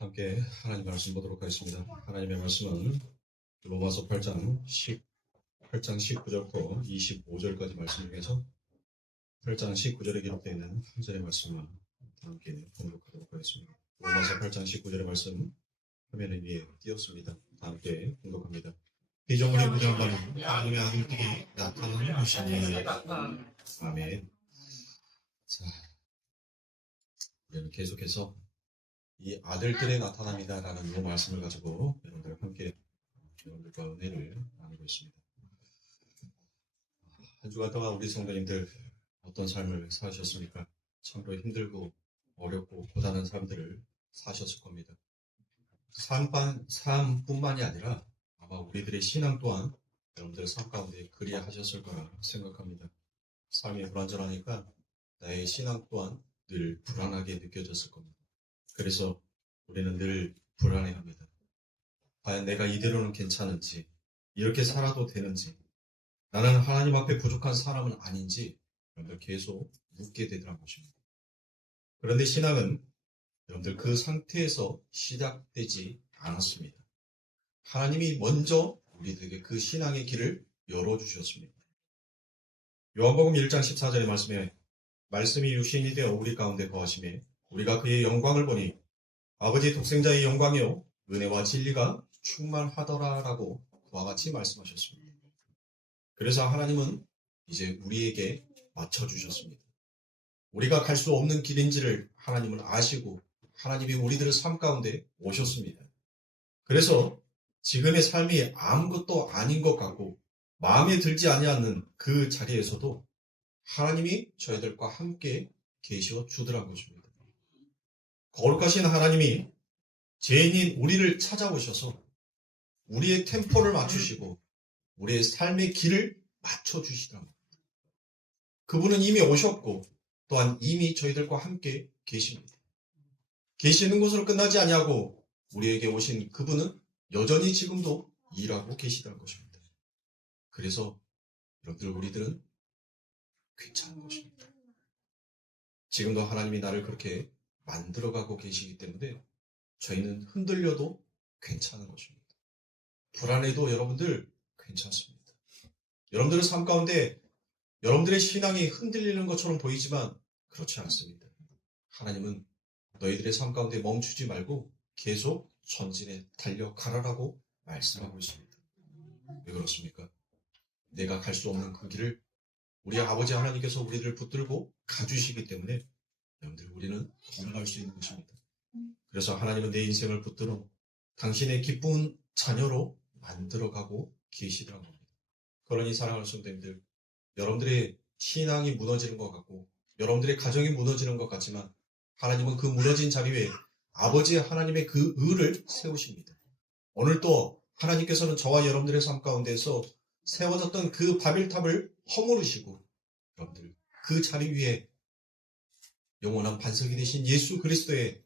함께 하나님 말씀 보도록 하겠습니다. 하나님의 말씀은 로마서 8장 19절부터 25절까지 말씀 중에서 8장 19절에 기록되어 있는 한 절의 말씀을 함께 공독하도록 하겠습니다. 로마서 8장 19절의 말씀 화면에 위에 띄었습니다. 함께 공독합니다. 피조물의 무장한 바는 하나님의 아들들이 나타나는 것이니 아멘. 자, 우리는 계속해서 이 아들들의 나타남이다라는 이 말씀을 가지고 여러분들 함께 여러분들과 은혜를 나누고 있습니다. 한 주간 동안 우리 성도님들 어떤 삶을 사셨습니까? 참으로 힘들고 어렵고 고단한 삶들을 사셨을 겁니다. 삶뿐만이 아니라 아마 우리들의 신앙 또한 여러분들의 삶 가운데 그리하셨을 거라 생각합니다. 삶이 불안전하니까 나의 신앙 또한 늘 불안하게 느껴졌을 겁니다. 그래서 우리는 늘 불안해합니다. 과연 내가 이대로는 괜찮은지, 이렇게 살아도 되는지, 나는 하나님 앞에 부족한 사람은 아닌지 여러분들 계속 묻게 되더란 것입니다. 그런데 신앙은 여러분들 그 상태에서 시작되지 않았습니다. 하나님이 먼저 우리들에게 그 신앙의 길을 열어주셨습니다. 요한복음 1장 14절의 말씀에 말씀이 육신이 되어 우리 가운데 거하심에 우리가 그의 영광을 보니 아버지 독생자의 영광이요 은혜와 진리가 충만하더라라고 그와 같이 말씀하셨습니다. 그래서 하나님은 이제 우리에게 맞춰주셨습니다. 우리가 갈 수 없는 길인지를 하나님은 아시고 하나님이 우리들의 삶 가운데 오셨습니다. 그래서 지금의 삶이 아무것도 아닌 것 같고 마음에 들지 아니하는 그 자리에서도 하나님이 저희들과 함께 계셔 주더란 것입니다. 거룩하신 하나님이 죄인인 우리를 찾아오셔서 우리의 템포를 맞추시고 우리의 삶의 길을 맞춰주시더란 겁니다. 그분은 이미 오셨고 또한 이미 저희들과 함께 계십니다. 계시는 곳으로 끝나지 아니하고 우리에게 오신 그분은 여전히 지금도 일하고 계시다는 것입니다. 그래서 여러분들 우리들은 괜찮은 것입니다. 지금도 하나님이 나를 그렇게 만들어가고 계시기 때문에 저희는 흔들려도 괜찮은 것입니다. 불안해도 여러분들 괜찮습니다. 여러분들의 삶 가운데 여러분들의 신앙이 흔들리는 것처럼 보이지만 그렇지 않습니다. 하나님은 너희들의 삶 가운데 멈추지 말고 계속 전진해 달려가라라고 말씀하고 있습니다. 왜 그렇습니까? 내가 갈 수 없는 그 길을 우리 아버지 하나님께서 우리들을 붙들고 가주시기 때문에 여러분들 우리는 걸어갈 수 있는 것입니다. 그래서 하나님은 내 인생을 붙들어 당신의 기쁜 자녀로 만들어가고 계시더라는 겁니다. 그러니 사랑하는 성도님들, 여러분들의 신앙이 무너지는 것 같고 여러분들의 가정이 무너지는 것 같지만 하나님은 그 무너진 자리 위에 아버지 하나님의 그 의를 세우십니다. 오늘 또 하나님께서는 저와 여러분들의 삶 가운데서 세워졌던 그 바벨탑을 허무르시고 여러분들 그 자리 위에 영원한 반석이 되신 예수 그리스도의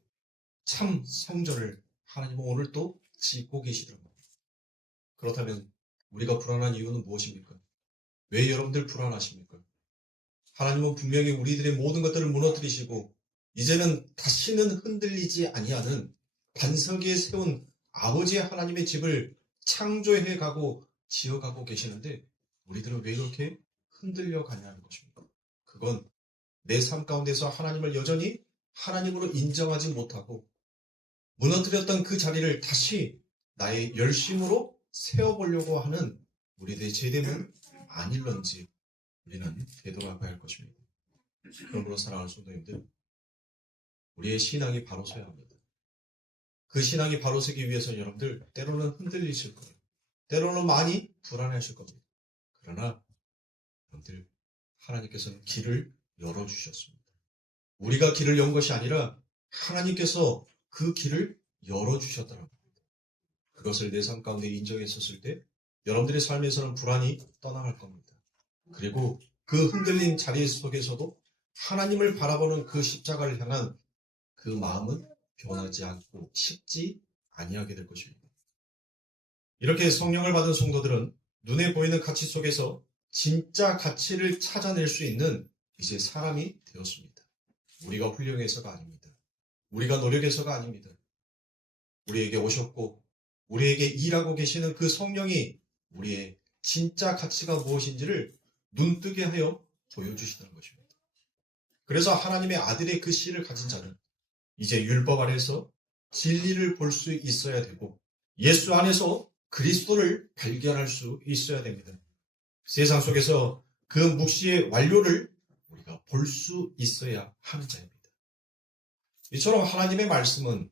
참 성전을 하나님은 오늘 또 짓고 계시더랍니다. 그렇다면 우리가 불안한 이유는 무엇입니까? 왜 여러분들 불안하십니까? 하나님은 분명히 우리들의 모든 것들을 무너뜨리시고 이제는 다시는 흔들리지 아니하는 반석 위에 세운 아버지 하나님의 집을 창조해 가고 지어가고 계시는데 우리들은 왜 그렇게 흔들려 가냐는 것입니다. 그건 내 삶 가운데서 하나님을 여전히 하나님으로 인정하지 못하고 무너뜨렸던 그 자리를 다시 나의 열심으로 세워보려고 하는 우리들의 제됨은 아닐런지 우리는 되돌아봐야 할 것입니다. 그러므로 사랑하는 성도님들, 우리의 신앙이 바로 서야 합니다. 그 신앙이 바로 서기 위해서는 여러분들 때로는 흔들리실 거예요. 때로는 많이 불안해하실 겁니다. 그러나 여러분들 하나님께서는 길을 열어주셨습니다. 우리가 길을 연 것이 아니라 하나님께서 그 길을 열어주셨다는 겁니다. 그것을 내 삶 가운데 인정했었을 때 여러분들의 삶에서는 불안이 떠나갈 겁니다. 그리고 그 흔들린 자리 속에서도 하나님을 바라보는 그 십자가를 향한 그 마음은 변하지 않고 식지 아니하게 될 것입니다. 이렇게 성령을 받은 성도들은 눈에 보이는 가치 속에서 진짜 가치를 찾아낼 수 있는 이제 사람이 되었습니다. 우리가 훌륭해서가 아닙니다. 우리가 노력해서가 아닙니다. 우리에게 오셨고 우리에게 일하고 계시는 그 성령이 우리의 진짜 가치가 무엇인지를 눈뜨게 하여 보여주시는 것입니다. 그래서 하나님의 아들의 그 씨를 가진 자는 이제 율법 안에서 진리를 볼 수 있어야 되고 예수 안에서 그리스도를 발견할 수 있어야 됩니다. 세상 속에서 그 묵시의 완료를 우리가 볼 수 있어야 하는 자입니다. 이처럼 하나님의 말씀은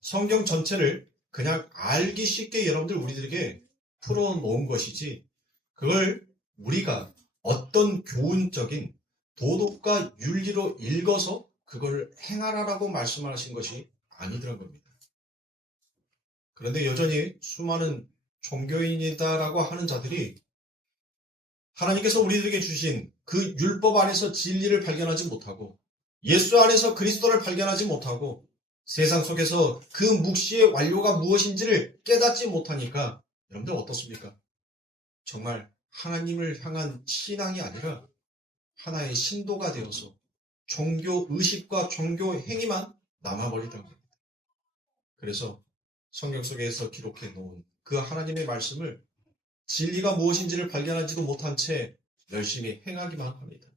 성경 전체를 그냥 알기 쉽게 여러분들 우리들에게 풀어놓은 것이지 그걸 우리가 어떤 교훈적인 도덕과 윤리로 읽어서 그걸 행하라라고 말씀하신 것이 아니더란 겁니다. 그런데 여전히 수많은 종교인이다라고 하는 자들이 하나님께서 우리들에게 주신 그 율법 안에서 진리를 발견하지 못하고 예수 안에서 그리스도를 발견하지 못하고 세상 속에서 그 묵시의 완료가 무엇인지를 깨닫지 못하니까 여러분들 어떻습니까? 정말 하나님을 향한 신앙이 아니라 하나의 신도가 되어서 종교 의식과 종교 행위만 남아버리던 겁니다. 그래서 성경 속에서 기록해 놓은 그 하나님의 말씀을 진리가 무엇인지를 발견하지도 못한 채 열심히 행하기만 합니다.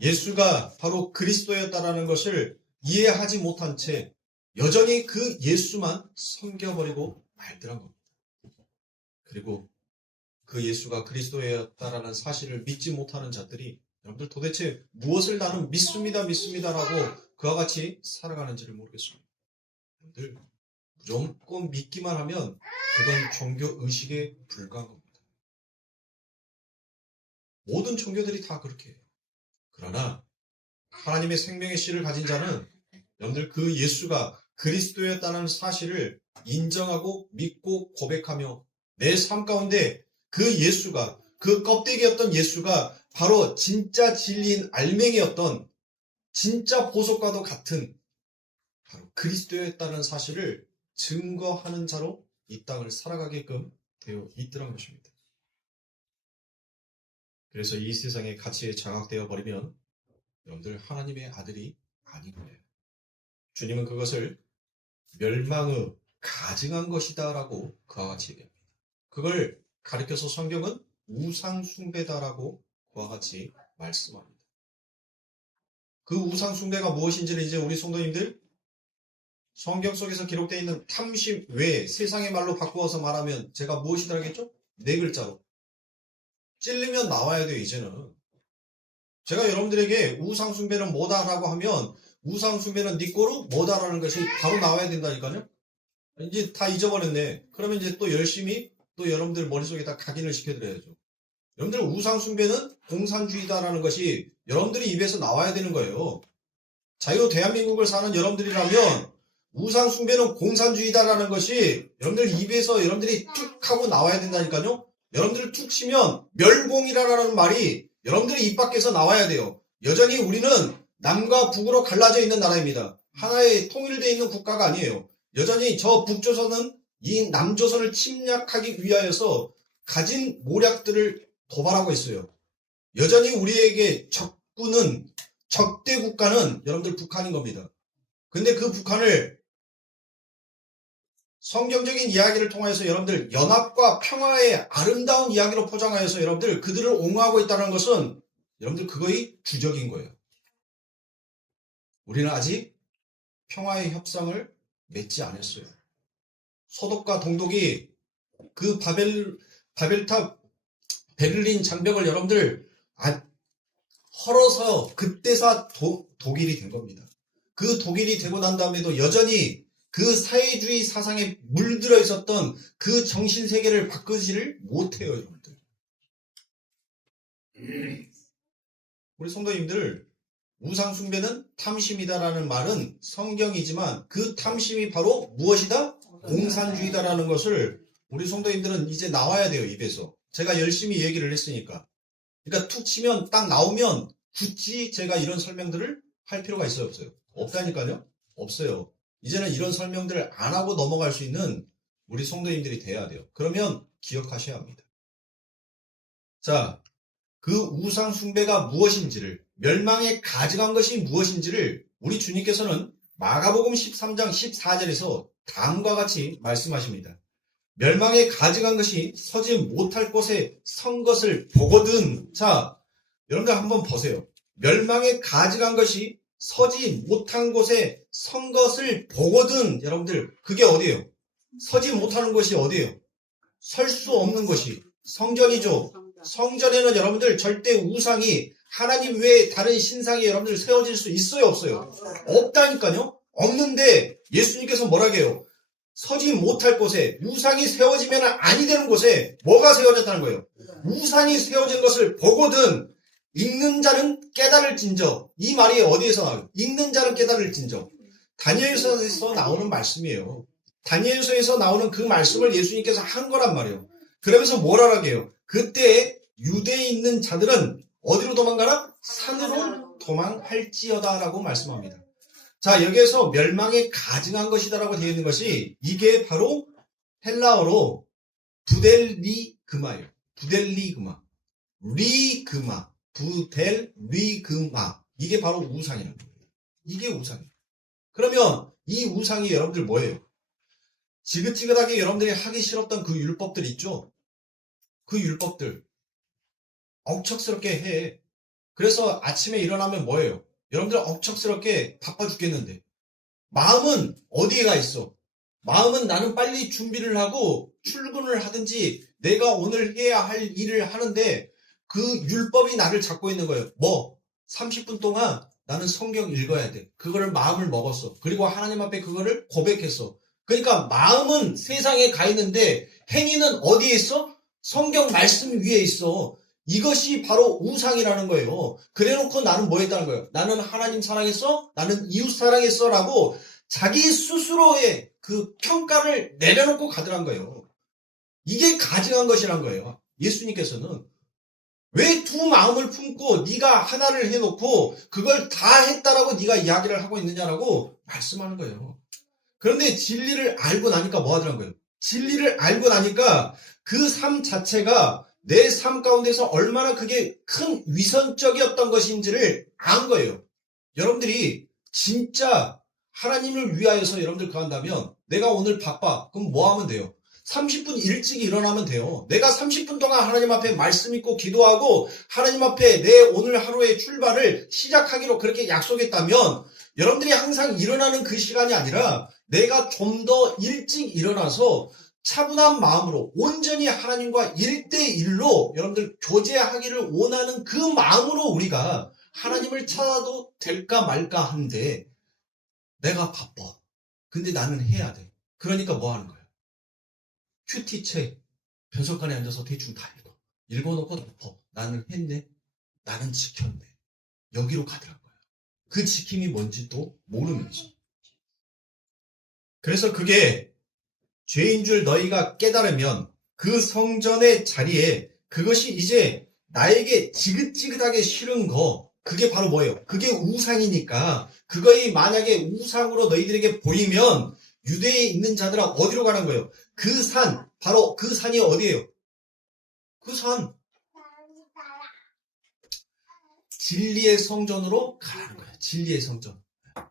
예수가 바로 그리스도였다라는 것을 이해하지 못한 채 여전히 그 예수만 섬겨버리고 말더란 겁니다. 그리고 그 예수가 그리스도였다라는 사실을 믿지 못하는 자들이 여러분들 도대체 무엇을 나는 믿습니다라고 그와 같이 살아가는지를 모르겠습니다. 여러분들 무조건 믿기만 하면 그건 종교 의식에 불과한 겁니다. 모든 종교들이 다 그렇게 해요. 그러나 하나님의 생명의 씨를 가진 자는 여러분들 그 예수가 그리스도였다는 사실을 인정하고 믿고 고백하며 내 삶 가운데 그 예수가 그 껍데기였던 예수가 바로 진짜 진리인 알맹이였던 진짜 보석과도 같은 바로 그리스도였다는 사실을 증거하는 자로 이 땅을 살아가게끔 되어 있더란 것입니다. 그래서 이 세상의 가치에 장악되어 버리면 여러분들 하나님의 아들이 아닌 거예요. 주님은 그것을 멸망의 가증한 것이다 라고 그와 같이 얘기합니다. 그걸 가리켜서 성경은 우상숭배다라고 그와 같이 말씀합니다. 그 우상숭배가 무엇인지를 이제 우리 성도님들 성경 속에서 기록되어 있는 탐심 외에 세상의 말로 바꾸어서 말하면 제가 무엇이다 하겠죠? 4글자로. 찔리면 나와야 돼요, 이제는. 제가 여러분들에게 우상숭배는 뭐다라고 하면 우상숭배는 네 거로 뭐다라는 것이 바로 나와야 된다니까요? 이제 다 잊어버렸네. 그러면 이제 또 열심히 또 여러분들 머릿속에다 각인을 시켜드려야죠. 여러분들 우상숭배는 공산주의다라는 것이 여러분들이 입에서 나와야 되는 거예요. 자유 대한민국을 사는 여러분들이라면 우상숭배는 공산주의다라는 것이 여러분들 입에서 여러분들이 툭 하고 나와야 된다니까요. 여러분들 툭 치면 멸공이라는 말이 여러분들이 입 밖에서 나와야 돼요. 여전히 우리는 남과 북으로 갈라져 있는 나라입니다. 하나의 통일되어 있는 국가가 아니에요. 여전히 저 북조선은 이 남조선을 침략하기 위하여서 가진 모략들을 도발하고 있어요. 여전히 우리에게 적군은 적대 국가는 여러분들 북한인 겁니다. 근데 그 북한을 성경적인 이야기를 통해서 여러분들 연합과 평화의 아름다운 이야기로 포장하여서 여러분들 그들을 옹호하고 있다는 것은 여러분들 그거의 주적인 거예요. 우리는 아직 평화의 협상을 맺지 않았어요. 서독과 동독이 그 바벨탑 베를린 장벽을 여러분들 헐어서 그때서 독일이 된 겁니다. 그 독일이 되고 난 다음에도 여전히 그 사회주의 사상에 물들어 있었던 그 정신세계를 바꾸지를 못해요, 여러분들. 우리 성도님들, 우상숭배는 탐심이다라는 말은 성경이지만 그 탐심이 바로 무엇이다? 공산주의다라는 것을 우리 성도님들은 이제 나와야 돼요, 입에서. 제가 열심히 얘기를 했으니까. 그러니까 툭 치면 딱 나오면 굳이 제가 이런 설명들을 할 필요가 있어요, 없어요? 없다니까요? 없어요. 이제는 이런 설명들을 안 하고 넘어갈 수 있는 우리 성도님들이 돼야 돼요. 그러면 기억하셔야 합니다. 자, 그 우상 숭배가 무엇인지를, 멸망에 가증한 것이 무엇인지를 우리 주님께서는 마가복음 13장 14절에서 다음과 같이 말씀하십니다. 멸망에 가증한 것이 서지 못할 곳에 선 것을 보거든. 자, 여러분들 한번 보세요. 멸망에 가증한 것이 서지 못한 곳에 선 것을 보거든. 여러분들, 그게 어디예요? 서지 못하는 곳이 어디예요? 설 수 없는 곳이 성전이죠. 성전에는 여러분들 절대 우상이 하나님 외에 다른 신상이 여러분들 세워질 수 있어요, 없어요? 없다니까요. 없는데 예수님께서 뭐라고 해요? 서지 못할 곳에 우상이 세워지면 아니 되는 곳에 뭐가 세워졌다는 거예요? 우상이 세워진 것을 보거든 읽는 자는 깨달을진저. 이 말이 어디에서 나와요? 읽는 자는 깨달을진저. 다니엘서에서 나오는 말씀이에요. 다니엘서에서 나오는 그 말씀을 예수님께서 한 거란 말이에요. 그러면서 뭐라고 해요? 그때 유대에 있는 자들은 어디로 도망가라? 산으로 도망할지어다 라고 말씀합니다. 자, 여기에서 멸망에 가증한 것이다라고 되어 있는 것이 이게 바로 헬라어로 부델리그마예요. 부델리그마. 리그마. 부델리그마. 이게 바로 우상이라는 거예요. 이게 우상이에요. 그러면 이 우상이 여러분들 뭐예요? 지긋지긋하게 여러분들이 하기 싫었던 그 율법들 있죠? 그 율법들. 억척스럽게 해. 그래서 아침에 일어나면 뭐예요? 여러분들 억척스럽게 바빠 죽겠는데 마음은 어디에 가 있어? 마음은 나는 빨리 준비를 하고 출근을 하든지 내가 오늘 해야 할 일을 하는데 그 율법이 나를 잡고 있는 거예요. 뭐? 30분 동안 나는 성경 읽어야 돼. 그거를 마음을 먹었어. 그리고 하나님 앞에 그거를 고백했어. 그러니까 마음은 세상에 가 있는데 행위는 어디에 있어? 성경 말씀 위에 있어. 이것이 바로 우상이라는 거예요. 그래놓고 나는 뭐 했다는 거예요? 나는 하나님 사랑했어? 나는 이웃 사랑했어? 라고 자기 스스로의 그 평가를 내려놓고 가더란 거예요. 이게 가증한 것이란 거예요. 예수님께서는 왜 두 마음을 품고 네가 하나를 해놓고 그걸 다 했다라고 네가 이야기를 하고 있느냐라고 말씀하는 거예요. 그런데 진리를 알고 나니까 뭐 하더란 거예요? 진리를 알고 나니까 그 삶 자체가 내 삶 가운데서 얼마나 그게 큰 위선적이었던 것인지를 안 거예요. 여러분들이 진짜 하나님을 위하여서 여러분들 구한다면 내가 오늘 바빠. 그럼 뭐 하면 돼요? 30분 일찍 일어나면 돼요. 내가 30분 동안 하나님 앞에 말씀 읽고 기도하고 하나님 앞에 내 오늘 하루의 출발을 시작하기로 그렇게 약속했다면 여러분들이 항상 일어나는 그 시간이 아니라 내가 좀 더 일찍 일어나서 차분한 마음으로 온전히 하나님과 1대1로 여러분들 교제하기를 원하는 그 마음으로 우리가 하나님을 찾아도 될까 말까 하는데 내가 바빠. 근데 나는 해야 돼. 그러니까 뭐 하는 거야? 큐티책 변석관에 앉아서 대충 다 읽어. 읽어놓고 덮어. 나는 했네. 나는 지켰네. 여기로 가더란 거야. 그 지킴이 뭔지도 모르면서. 그래서 그게 죄인 줄 너희가 깨달으면 그 성전의 자리에 그것이 이제 나에게 지긋지긋하게 싫은 거 그게 바로 뭐예요? 그게 우상이니까 그거이 만약에 우상으로 너희들에게 보이면 유대에 있는 자들은 어디로 가는 거예요? 그 산, 바로 그 산이 어디예요? 그 산. 진리의 성전으로 가는 거예요. 진리의 성전.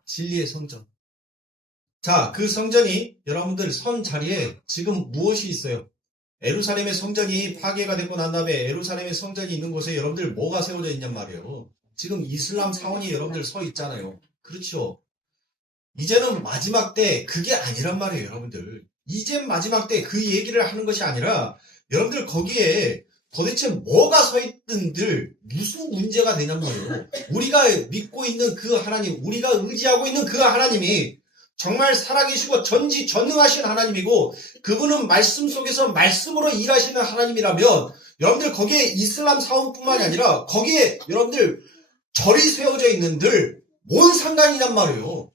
진리의 성전. 자, 그 성전이 여러분들 선 자리에 지금 무엇이 있어요? 예루살렘의 성전이 파괴가 되고 난 다음에 예루살렘의 성전이 있는 곳에 여러분들 뭐가 세워져 있냔 말이에요. 지금 이슬람 사원이 여러분들 서 있잖아요. 그렇죠? 이제는 마지막 때 그게 아니란 말이에요, 여러분들. 이젠 마지막 때 그 얘기를 하는 것이 아니라 여러분들 거기에 도대체 뭐가 서 있든들 무슨 문제가 되냔 말이에요. 우리가 믿고 있는 그 하나님, 우리가 의지하고 있는 그 하나님이 정말 살아계시고 전지전능하신 하나님이고 그분은 말씀 속에서 말씀으로 일하시는 하나님이라면 여러분들 거기에 이슬람 사원뿐만이 아니라 거기에 여러분들 절이 세워져 있는들 뭔 상관이냔 말이에요.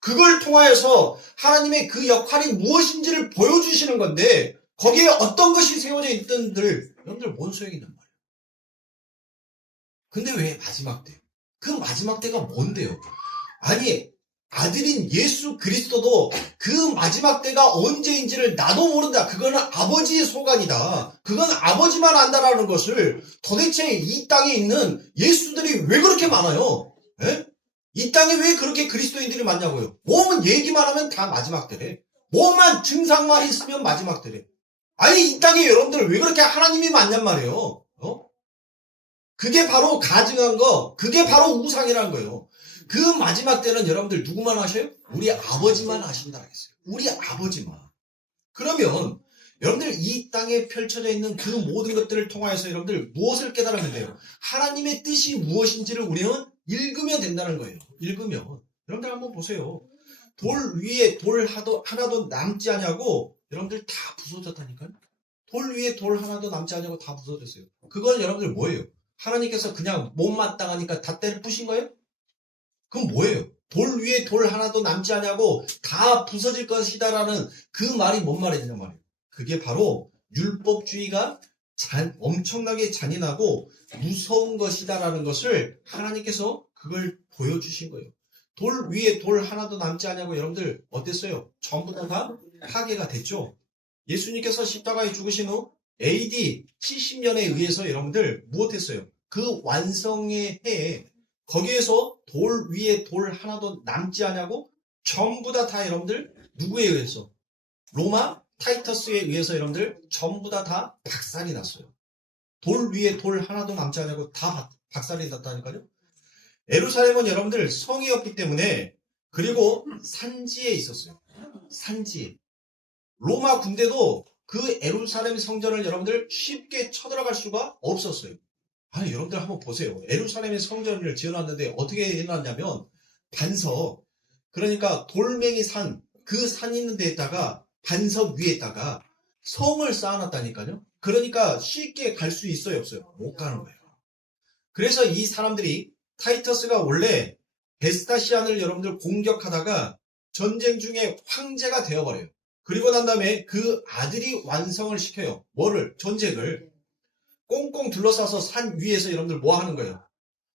그걸 통하여서 하나님의 그 역할이 무엇인지를 보여주시는 건데 거기에 어떤 것이 세워져 있든들 여러분들 뭔 소용이냔 말이에요. 근데 왜 마지막 때? 그 마지막 때가 뭔데요? 아니 아들인 예수 그리스도도 그 마지막 때가 언제인지를 나도 모른다. 그거는 아버지의 소관이다. 그건 아버지만 안다라는 것을 도대체 이 땅에 있는 예수들이 왜 그렇게 많아요? 에? 이 땅에 왜 그렇게 그리스도인들이 많냐고요? 몸은 얘기만 하면 다 마지막 때래. 뭐만 증상만 있으면 마지막 때래. 아니 이 땅에 여러분들 왜 그렇게 하나님이 많냔 말이에요. 그게 바로 가증한 거, 그게 바로 우상이라는 거예요. 그 마지막 때는 여러분들 누구만 하셔요? 우리 아버지만 하신다 하겠어요. 우리 아버지만. 그러면 여러분들 이 땅에 펼쳐져 있는 그 모든 것들을 통하여서 여러분들 무엇을 깨달으면 돼요? 하나님의 뜻이 무엇인지를 우리는 읽으면 된다는 거예요. 읽으면. 여러분들 한번 보세요. 돌 위에 돌 하나도 남지 않냐고 여러분들 다 부서졌다니까요. 돌 위에 돌 하나도 남지 않냐고 다 부서졌어요. 그건 여러분들 뭐예요? 하나님께서 그냥 못마땅하니까 다 때려 부신 거예요? 그건 뭐예요? 돌 위에 돌 하나도 남지 않냐고 다 부서질 것이다라는 그 말이 뭔 말이냐 말이에요. 그게 바로 율법주의가 엄청나게 잔인하고 무서운 것이다라는 것을 하나님께서 그걸 보여주신 거예요. 돌 위에 돌 하나도 남지 않냐고 여러분들 어땠어요? 전부 다 파괴가 됐죠. 예수님께서 십자가에 죽으신 후 AD 70년에 의해서 여러분들 무엇했어요? 그 완성의 해에 거기에서 돌 위에 돌 하나도 남지 않냐고 전부 다 여러분들 누구에 의해서? 로마 타이터스에 의해서 여러분들 전부 다 박살이 났어요. 돌 위에 돌 하나도 남지 않냐고 다 박살이 났다니까요. 예루살렘은 여러분들 성이었기 때문에 그리고 산지에 있었어요. 산지에. 로마 군대도 그 예루살렘 성전을 여러분들 쉽게 쳐들어갈 수가 없었어요. 아니 여러분들 한번 보세요. 예루살렘의 성전을 지어놨는데 어떻게 해놨냐면 반석, 그러니까 돌멩이 산, 그 산 있는 데에다가 반석 위에다가 성을 쌓아놨다니까요. 그러니까 쉽게 갈 수 있어요, 없어요? 못 가는 거예요. 그래서 이 사람들이 타이터스가 원래 베스타시안을 여러분들 공격하다가 전쟁 중에 황제가 되어버려요. 그리고 난 다음에 그 아들이 완성을 시켜요. 뭐를? 전쟁을. 꽁꽁 둘러싸서 산 위에서 여러분들 뭐 하는 거예요?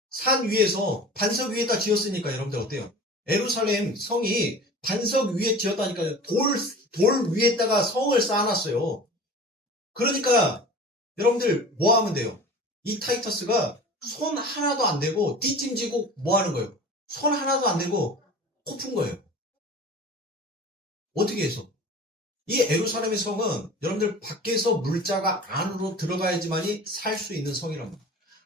산 위에서 반석 위에다 지었으니까 여러분들 어때요? 예루살렘 성이 반석 위에 지었다니까요. 돌 위에다가 성을 쌓아놨어요. 그러니까 여러분들 뭐 하면 돼요? 이 타이터스가 손 하나도 안 대고 뒷짐지고 뭐 하는 거예요? 손 하나도 안 대고 코 푼 거예요. 어떻게 해서? 이 예루살렘의 성은 여러분들 밖에서 물자가 안으로 들어가야지만이 살 수 있는 성이란 말이에요.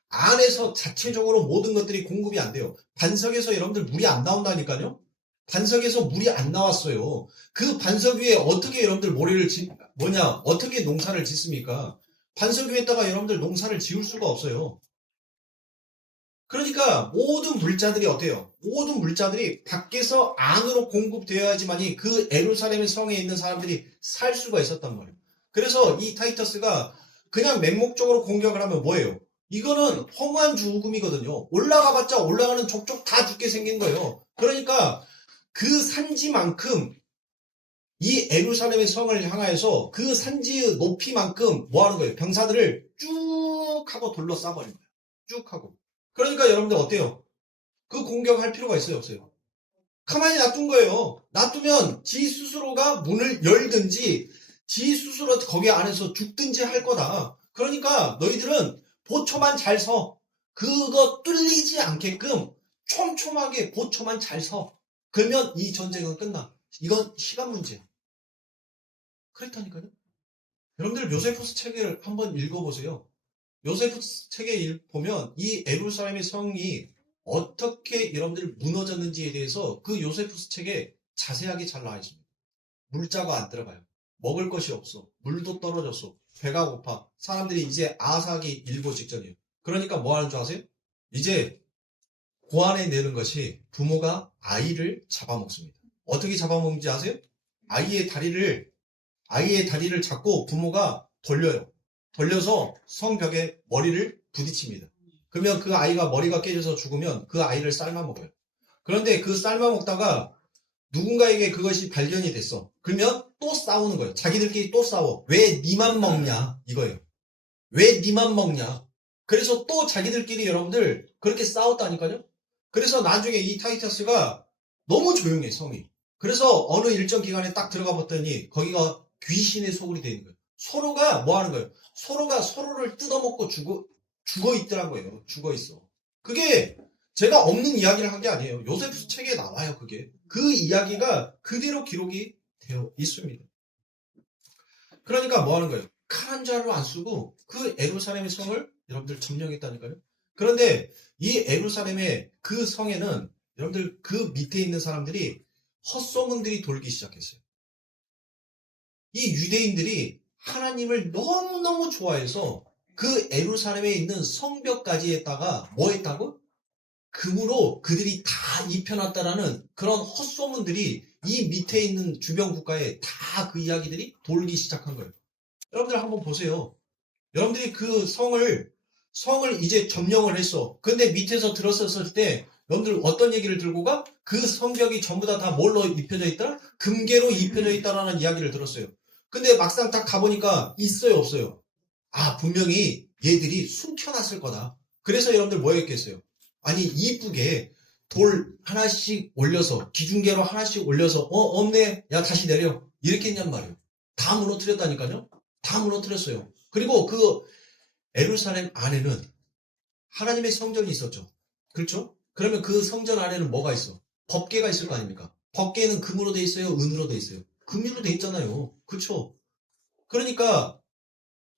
안에서 자체적으로 모든 것들이 공급이 안 돼요. 반석에서 여러분들 물이 안 나온다니까요. 반석에서 물이 안 나왔어요. 그 반석 위에 어떻게 여러분들 어떻게 농사를 짓습니까? 반석 위에다가 여러분들 농사를 지을 수가 없어요. 그러니까 모든 물자들이 어때요? 모든 물자들이 밖에서 안으로 공급되어야지만이 그 예루살렘의 성에 있는 사람들이 살 수가 있었단 말이에요. 그래서 이 타이터스가 그냥 맹목적으로 공격을 하면 뭐예요? 이거는 허무한 죽음이거든요. 올라가봤자 올라가는 족족 다 죽게 생긴 거예요. 그러니까 그 산지만큼 이 예루살렘의 성을 향하여서 그 산지의 높이만큼 뭐 하는 거예요? 병사들을 쭉 하고 돌로 쏴버린 거예요. 쭉 하고. 그러니까 여러분들 어때요? 그 공격할 필요가 있어요, 없어요? 가만히 놔둔 거예요. 놔두면 지 스스로가 문을 열든지 지 스스로 거기 안에서 죽든지 할 거다. 그러니까 너희들은 보초만 잘 서. 그거 뚫리지 않게끔 촘촘하게 보초만 잘 서. 그러면 이 전쟁은 끝나. 이건 시간 문제야. 그랬다니까요. 여러분들 요세푸스 책을 한번 읽어보세요. 요세푸스 책에 보면 이 예루살렘의 성이 어떻게 여러분들 무너졌는지에 대해서 그 요세푸스 책에 자세하게 잘 나와 있습니다. 물자가 안 들어가요. 먹을 것이 없어. 물도 떨어졌어. 배가 고파. 사람들이 이제 아사기 일고 직전이에요. 그러니까 뭐 하는 줄 아세요? 이제 고안에 내는 것이 부모가 아이를 잡아먹습니다. 어떻게 잡아먹는지 아세요? 아이의 다리를 잡고 부모가 돌려요. 돌려서 성벽에 머리를 부딪힙니다. 그러면 그 아이가 머리가 깨져서 죽으면 그 아이를 삶아먹어요. 그런데 그 삶아먹다가 누군가에게 그것이 발견이 됐어. 그러면 또 싸우는 거예요. 자기들끼리 또 싸워. 왜 니만 먹냐? 이거예요. 왜 니만 먹냐? 그래서 또 자기들끼리 여러분들 그렇게 싸웠다니까요. 그래서 나중에 이 타이터스가 너무 조용해, 성이. 그래서 어느 일정 기간에 딱 들어가 봤더니 거기가 귀신의 소굴이 되는 거예요. 서로가 뭐 하는 거예요? 서로가 서로를 뜯어먹고 죽어 있더란 거예요. 죽어 있어. 그게 제가 없는 이야기를 한 게 아니에요. 요세푸스 책에 나와요, 그게. 그 이야기가 그대로 기록이 되어 있습니다. 그러니까 뭐 하는 거예요? 칼한 자루 안 쓰고 그 예루살렘의 성을 여러분들 점령했다니까요. 그런데 이 예루살렘의 그 성에는 여러분들 그 밑에 있는 사람들이 헛소문들이 돌기 시작했어요. 이 유대인들이 하나님을 너무너무 좋아해서 그 예루살렘에 있는 성벽까지 했다가 뭐 했다고? 금으로 그들이 다 입혀놨다라는 그런 헛소문들이 이 밑에 있는 주변 국가에 다 그 이야기들이 돌기 시작한 거예요. 여러분들 한번 보세요. 여러분들이 그 성을 이제 점령을 했어. 근데 밑에서 들었었을 때 여러분들 어떤 얘기를 들고 가? 그 성벽이 전부 다 뭘로 입혀져 있다? 금괴로 입혀져 있다라는 이야기를 들었어요. 근데 막상 딱 가보니까 있어요, 없어요? 아, 분명히 얘들이 숨겨놨을 거다. 그래서 여러분들 뭐 했겠어요? 아니, 이쁘게 돌 하나씩 올려서, 기중계로 하나씩 올려서, 없네. 야, 다시 내려. 이렇게 했냔 말이에요. 다 무너뜨렸다니까요? 다 무너뜨렸어요. 그리고 그 예루살렘 안에는 하나님의 성전이 있었죠. 그렇죠? 그러면 그 성전 안에는 뭐가 있어? 법궤가 있을 거 아닙니까? 법궤는 금으로 돼 있어요? 은으로 돼 있어요? 금으로 돼 있잖아요. 그렇죠? 그러니까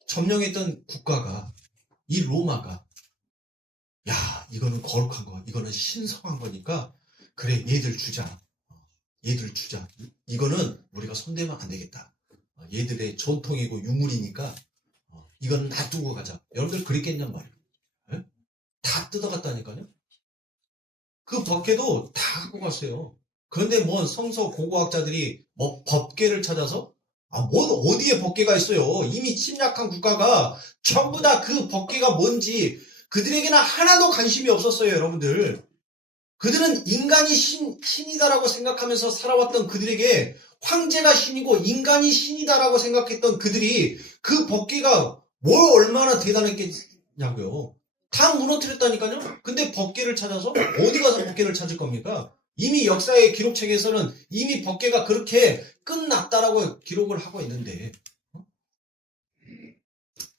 점령했던 국가가, 이 로마가, 야, 이거는 거룩한 거, 이거는 신성한 거니까 그래, 얘들 주자. 얘들 주자. 이거는 우리가 손대면 안 되겠다. 얘들의 전통이고 유물이니까 이건 놔두고 가자. 여러분들 그랬겠냔 말이에요. 네? 다 뜯어갔다니까요. 그 법궤도 다 갖고 갔어요. 그런데 뭔 성서 고고학자들이 뭐 법궤를 찾아서 뭔 어디에 법궤가 있어요. 이미 침략한 국가가 전부 다 그 법궤가 뭔지 그들에게는 하나도 관심이 없었어요. 여러분들. 그들은 인간이 신이다라고 생각하면서 살아왔던 그들에게 황제가 신이고 인간이 신이다라고 생각했던 그들이 그 법궤가 뭘 얼마나 대단했겠냐고요. 다 무너뜨렸다니까요. 근데 법궤를 찾아서 어디 가서 법궤를 찾을 겁니까? 이미 역사의 기록책에서는 이미 법궤가 그렇게 끝났다라고 기록을 하고 있는데,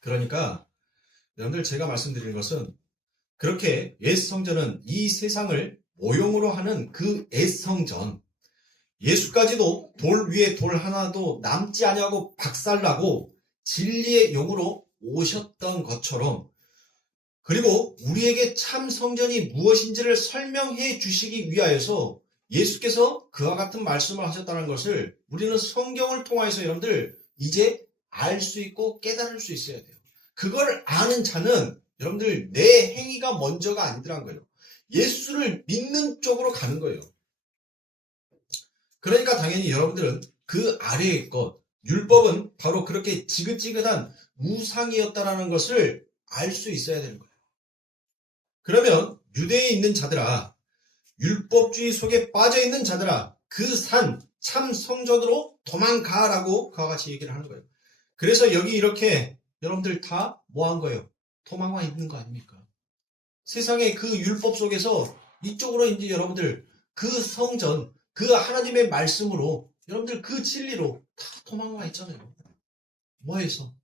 그러니까 여러분들 제가 말씀드리는 것은 그렇게 옛 성전은 이 세상을 모형으로 하는 그 옛 성전, 예수까지도 돌 위에 돌 하나도 남지 아니하고 박살나고 진리의 영으로 오셨던 것처럼, 그리고 우리에게 참 성전이 무엇인지를 설명해 주시기 위하여서 예수께서 그와 같은 말씀을 하셨다는 것을 우리는 성경을 통해서 여러분들 이제 알 수 있고 깨달을 수 있어야 돼요. 그걸 아는 자는 여러분들 내 행위가 먼저가 아니더란 거예요. 예수를 믿는 쪽으로 가는 거예요. 그러니까 당연히 여러분들은 그 아래의 것, 율법은 바로 그렇게 지긋지긋한 우상이었다라는 것을 알 수 있어야 되는 거예요. 그러면 유대에 있는 자들아, 율법주의 속에 빠져있는 자들아, 그 산, 참 성전으로 도망가라고 그와 같이 얘기를 하는 거예요. 그래서 여기 이렇게 여러분들 다 뭐 한 거예요? 도망와 있는 거 아닙니까? 세상의 그 율법 속에서 이쪽으로 이제 여러분들 그 성전, 그 하나님의 말씀으로 여러분들 그 진리로 다 도망와 있잖아요. 뭐해서?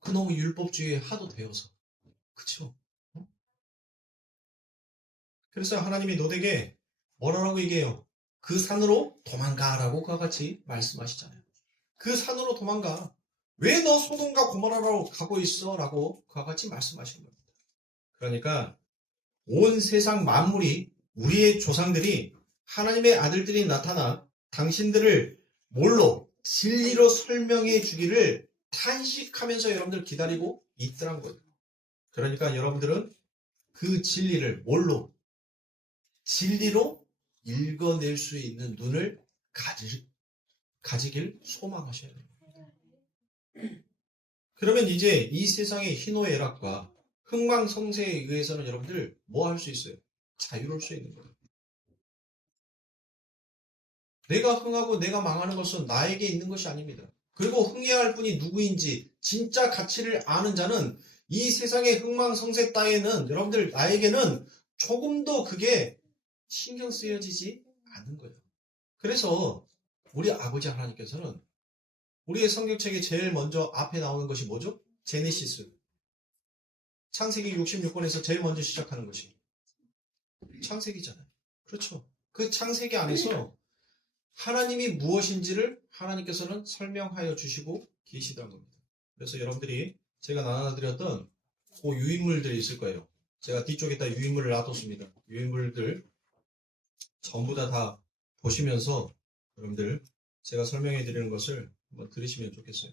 그놈의 율법주의에 하도 되어서. 그쵸? 그래서 하나님이 너에게 뭐라고 얘기해요? 그 산으로 도망가라고 그와 같이 말씀하시잖아요. 그 산으로 도망가. 왜 너 소돔과 고모라로 가고 있어? 라고 그와 같이 말씀하시는 겁니다. 그러니까 온 세상 만물이, 우리의 조상들이 하나님의 아들들이 나타나 당신들을 뭘로? 진리로 설명해 주기를 탄식하면서 여러분들 기다리고 있더란 거예요. 그러니까 여러분들은 그 진리를 뭘로? 진리로 읽어낼 수 있는 눈을 가지길 소망하셔야 돼요. 그러면 이제 이 세상의 희노애락과 흥망성쇠에 의해서는 여러분들 뭐 할 수 있어요? 자유로울 수 있는 거예요. 내가 흥하고 내가 망하는 것은 나에게 있는 것이 아닙니다. 그리고 흥해야 할 분이 누구인지 진짜 가치를 아는 자는 이 세상의 흥망성쇠 따위에는 여러분들 나에게는 조금도 그게 신경 쓰여지지 않는 거예요. 그래서 우리 아버지 하나님께서는 우리의 성경책에 제일 먼저 앞에 나오는 것이 뭐죠? 제네시스. 창세기 66권에서 제일 먼저 시작하는 것이 창세기잖아요. 그렇죠. 그 창세기 안에서 하나님이 무엇인지를 하나님께서는 설명하여 주시고 계시다는 겁니다. 그래서 여러분들이 제가 나눠드렸던 그 유인물들이 있을 거예요. 제가 뒤쪽에다 유인물을 놔뒀습니다. 유인물들 전부 다 보시면서 여러분들 제가 설명해 드리는 것을 한번 들으시면 좋겠어요.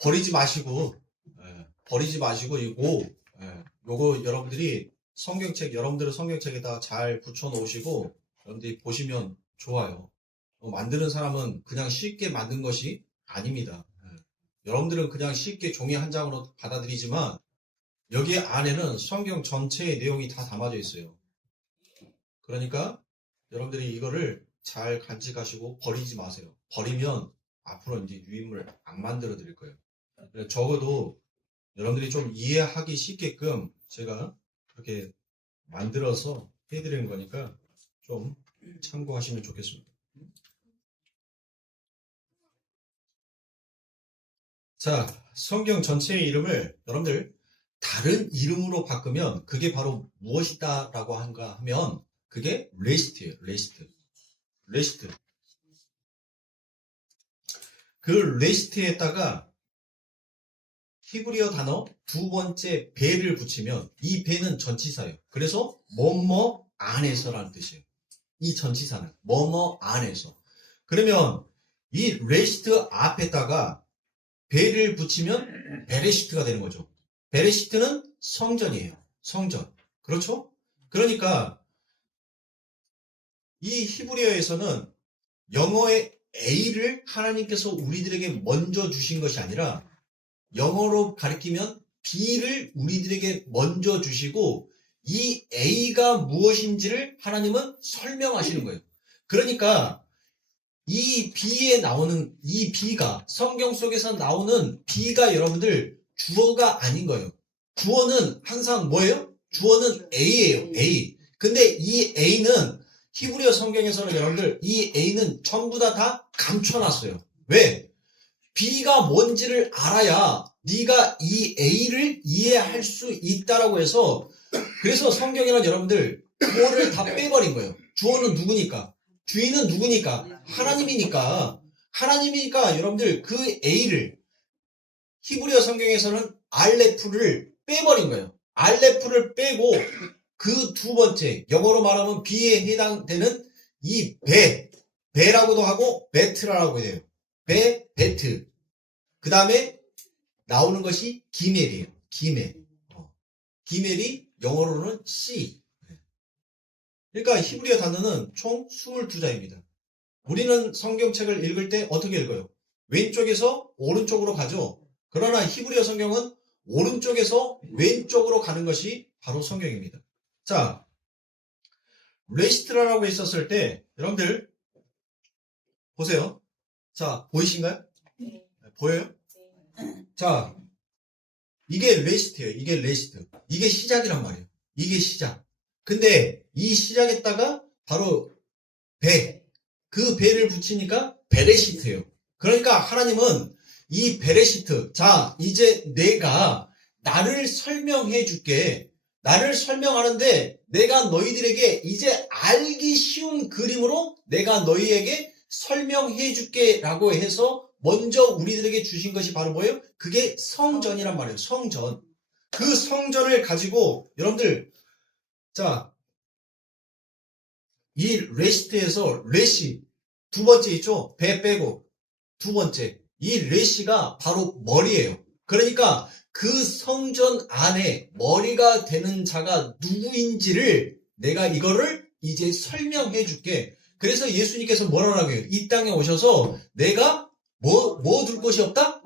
버리지 마시고 요거 여러분들이 여러분들의 성경책에다 잘 붙여 놓으시고 여러분들이 보시면 좋아요. 만드는 사람은 그냥 쉽게 만든 것이 아닙니다. 여러분들은 그냥 쉽게 종이 한 장으로 받아들이지만 여기 안에는 성경 전체의 내용이 다 담아져 있어요. 그러니까 여러분들이 이거를 잘 간직하시고 버리지 마세요. 버리면 앞으로 이제 유인물 안 만들어 드릴 거예요. 적어도 여러분들이 좀 이해하기 쉽게끔 제가 그렇게 만들어서 해드리는 거니까 좀 참고하시면 좋겠습니다. 자, 성경 전체의 이름을 여러분들 다른 이름으로 바꾸면 그게 바로 무엇이다 라고 한가 하면 그게 레시트예요. 레시트. 그 레시트에다가 히브리어 단어 두 번째 배를 붙이면 이 배는 전치사예요. 그래서 뭐뭐 안에서라는 뜻이에요. 이 전치사는 뭐뭐 안에서. 그러면 이 레시트 앞에다가 배를 붙이면 베레시트가 되는 거죠. 베레시트는 성전이에요. 성전. 그렇죠? 그러니까 이 히브리어에서는 영어의 A를 하나님께서 우리들에게 먼저 주신 것이 아니라 영어로 가리키면 B를 우리들에게 먼저 주시고 이 A가 무엇인지를 하나님은 설명하시는 거예요. 그러니까 이 B에 나오는 이 B가 성경 속에서 나오는 B가 여러분들 주어가 아닌 거예요. 주어는 항상 뭐예요? 주어는 A예요. A. 근데 이 A는 히브리어 성경에서는 여러분들 이 A는 전부 다 감춰놨어요. 왜? B가 뭔지를 알아야 네가 이 A를 이해할 수 있다라고 해서 그래서 성경에는 여러분들 주어를 다 빼버린 거예요. 주어는 누구니까? 주인은 누구니까? 하나님이니까 여러분들 그 A를 히브리어 성경에서는 알레프를 빼버린 거예요. 알레프를 빼고 그 두 번째 영어로 말하면 B에 해당되는 이 배라고도 하고 베트라라고 해요. 베트. 그 다음에 나오는 것이 기멜이에요. 기멜이 영어로는 C. 그러니까 히브리어 단어는 총 22자입니다. 우리는 성경책을 읽을 때 어떻게 읽어요? 왼쪽에서 오른쪽으로 가죠. 그러나 히브리어 성경은 오른쪽에서 왼쪽으로 가는 것이 바로 성경입니다. 자, 레시트라라고 했었을 때 여러분들 보세요. 자, 보이신가요? 네. 보여요? 자, 이게 레시트예요. 이게 시작이란 말이에요. 이게 시작. 근데 이 시작에다가 바로 그 배를 붙이니까 베레시트예요. 그러니까 하나님은 이 베레시트, 자, 이제 내가 나를 설명해 줄게. 나를 설명하는데 내가 너희들에게 이제 알기 쉬운 그림으로 내가 너희에게 설명해 줄게 라고 해서 먼저 우리들에게 주신 것이 바로 뭐예요? 그게 성전이란 말이에요. 성전. 그 성전을 가지고 여러분들 자, 이 레시트에서 레시 두 번째 있죠? 배 빼고 두 번째 이 레시가 바로 머리예요. 그러니까 그 성전 안에 머리가 되는 자가 누구인지를 내가 이거를 이제 설명해 줄게. 그래서 예수님께서 뭐라고 해요? 이 땅에 오셔서 내가 뭐 둘 곳이 없다?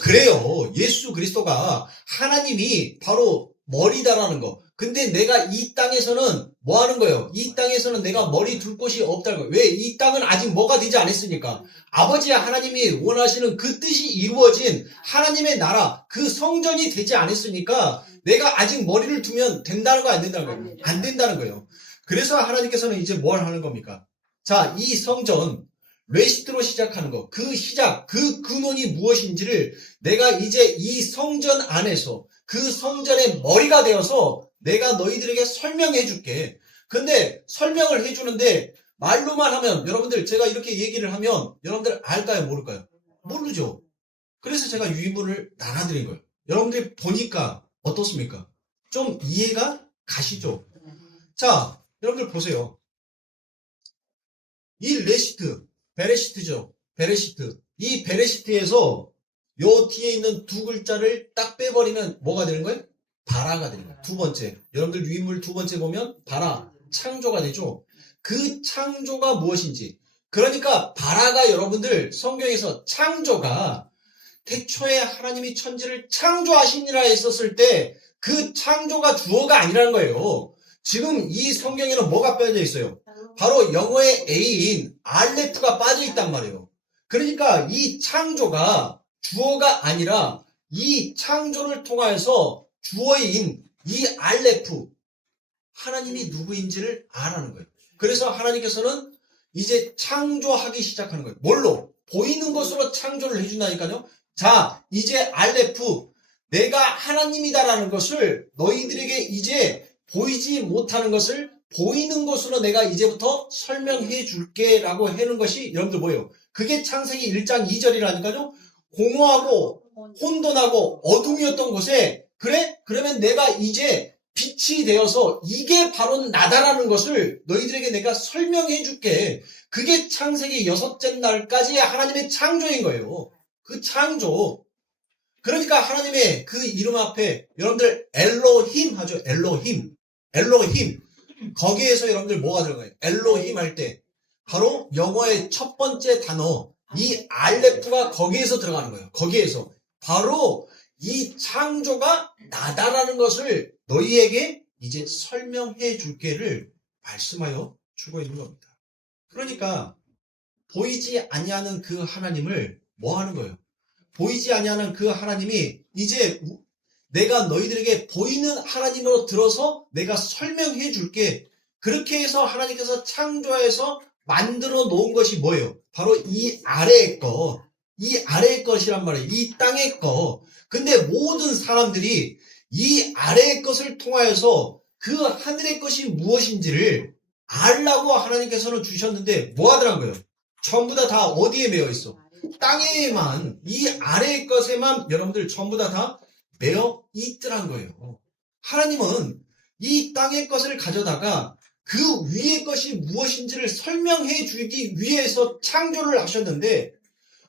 그래요. 예수 그리스도가 하나님이 바로 머리다라는 거. 근데 내가 이 땅에서는 뭐 하는 거예요? 이 땅에서는 내가 머리 둘 곳이 없다는 거예요. 왜? 이 땅은 아직 뭐가 되지 않았으니까. 아버지 하나님이 원하시는 그 뜻이 이루어진 하나님의 나라, 그 성전이 되지 않았으니까 내가 아직 머리를 두면 된다는 거 안 된다는 거예요? 안 된다는 거예요. 그래서 하나님께서는 이제 뭘 하는 겁니까? 자, 이 성전, 레시트로 시작하는 거, 그 시작, 그 근원이 무엇인지를 내가 이제 이 성전 안에서 그 성전의 머리가 되어서 내가 너희들에게 설명해 줄게. 근데 설명을 해주는데 말로만 하면 여러분들 제가 이렇게 얘기를 하면 여러분들 알까요? 모를까요? 모르죠. 그래서 제가 유인물을 나눠드린 거예요. 여러분들이 보니까 어떻습니까? 좀 이해가 가시죠? 자, 여러분들 보세요. 이 레시트, 베레시트죠. 베레시트. 이 베레시트에서 요 뒤에 있는 두 글자를 딱 빼버리면 뭐가 되는 거예요? 바라가 되는 거예요. 두 번째. 여러분들 유인물 두 번째 보면 바라, 창조가 되죠. 그 창조가 무엇인지. 그러니까 바라가 여러분들 성경에서 창조가 태초에 하나님이 천지를 창조하시니라 했었을 때 그 창조가 주어가 아니라는 거예요. 지금 이 성경에는 뭐가 빠져 있어요? 바로 영어의 A인 알레프가 빠져 있단 말이에요. 그러니까 이 창조가 주어가 아니라 이 창조를 통하여서 주어인 이 알레프, 하나님이 누구인지를 알아는 거예요. 그래서 하나님께서는 이제 창조하기 시작하는 거예요. 뭘로? 보이는 것으로 창조를 해준다니까요. 자, 이제 알레프, 내가 하나님이다라는 것을 너희들에게 이제 보이지 못하는 것을 보이는 것으로 내가 이제부터 설명해 줄게 라고 하는 것이 여러분들 뭐예요? 그게 창세기 1장 2절이라니까요. 공허하고 혼돈하고 어둠이었던 곳에 그래? 그러면 내가 이제 빛이 되어서 이게 바로 나다라는 것을 너희들에게 내가 설명해 줄게. 그게 창세기 6째 날까지의 하나님의 창조인 거예요. 그 창조. 그러니까 하나님의 그 이름 앞에 여러분들 엘로힘 하죠. 엘로힘. 엘로힘. 거기에서 여러분들 뭐가 들어가요? 엘로힘 할 때 바로 영어의 첫 번째 단어 이 알레프가 거기에서 들어가는 거예요. 거기에서 바로 이 창조가 나다라는 것을 너희에게 이제 설명해 줄게를 말씀하여 주고 있는 겁니다. 그러니까 보이지 아니하는 그 하나님을 뭐 하는 거예요? 보이지 아니하는 그 하나님이 이제 내가 너희들에게 보이는 하나님으로 들어서 내가 설명해 줄게. 그렇게 해서 하나님께서 창조해서 만들어 놓은 것이 뭐예요? 바로 이 아래의 것. 이 아래의 것이란 말이에요. 이 땅의 것. 근데 모든 사람들이 이 아래의 것을 통하여서 그 하늘의 것이 무엇인지를 알라고 하나님께서는 주셨는데 뭐 하더란 거예요? 전부 다 어디에 매여 있어? 땅에만, 이 아래의 것에만 여러분들 전부 다 매여 있더란 거예요. 하나님은 이 땅의 것을 가져다가 그 위의 것이 무엇인지를 설명해 주기 위해서 창조를 하셨는데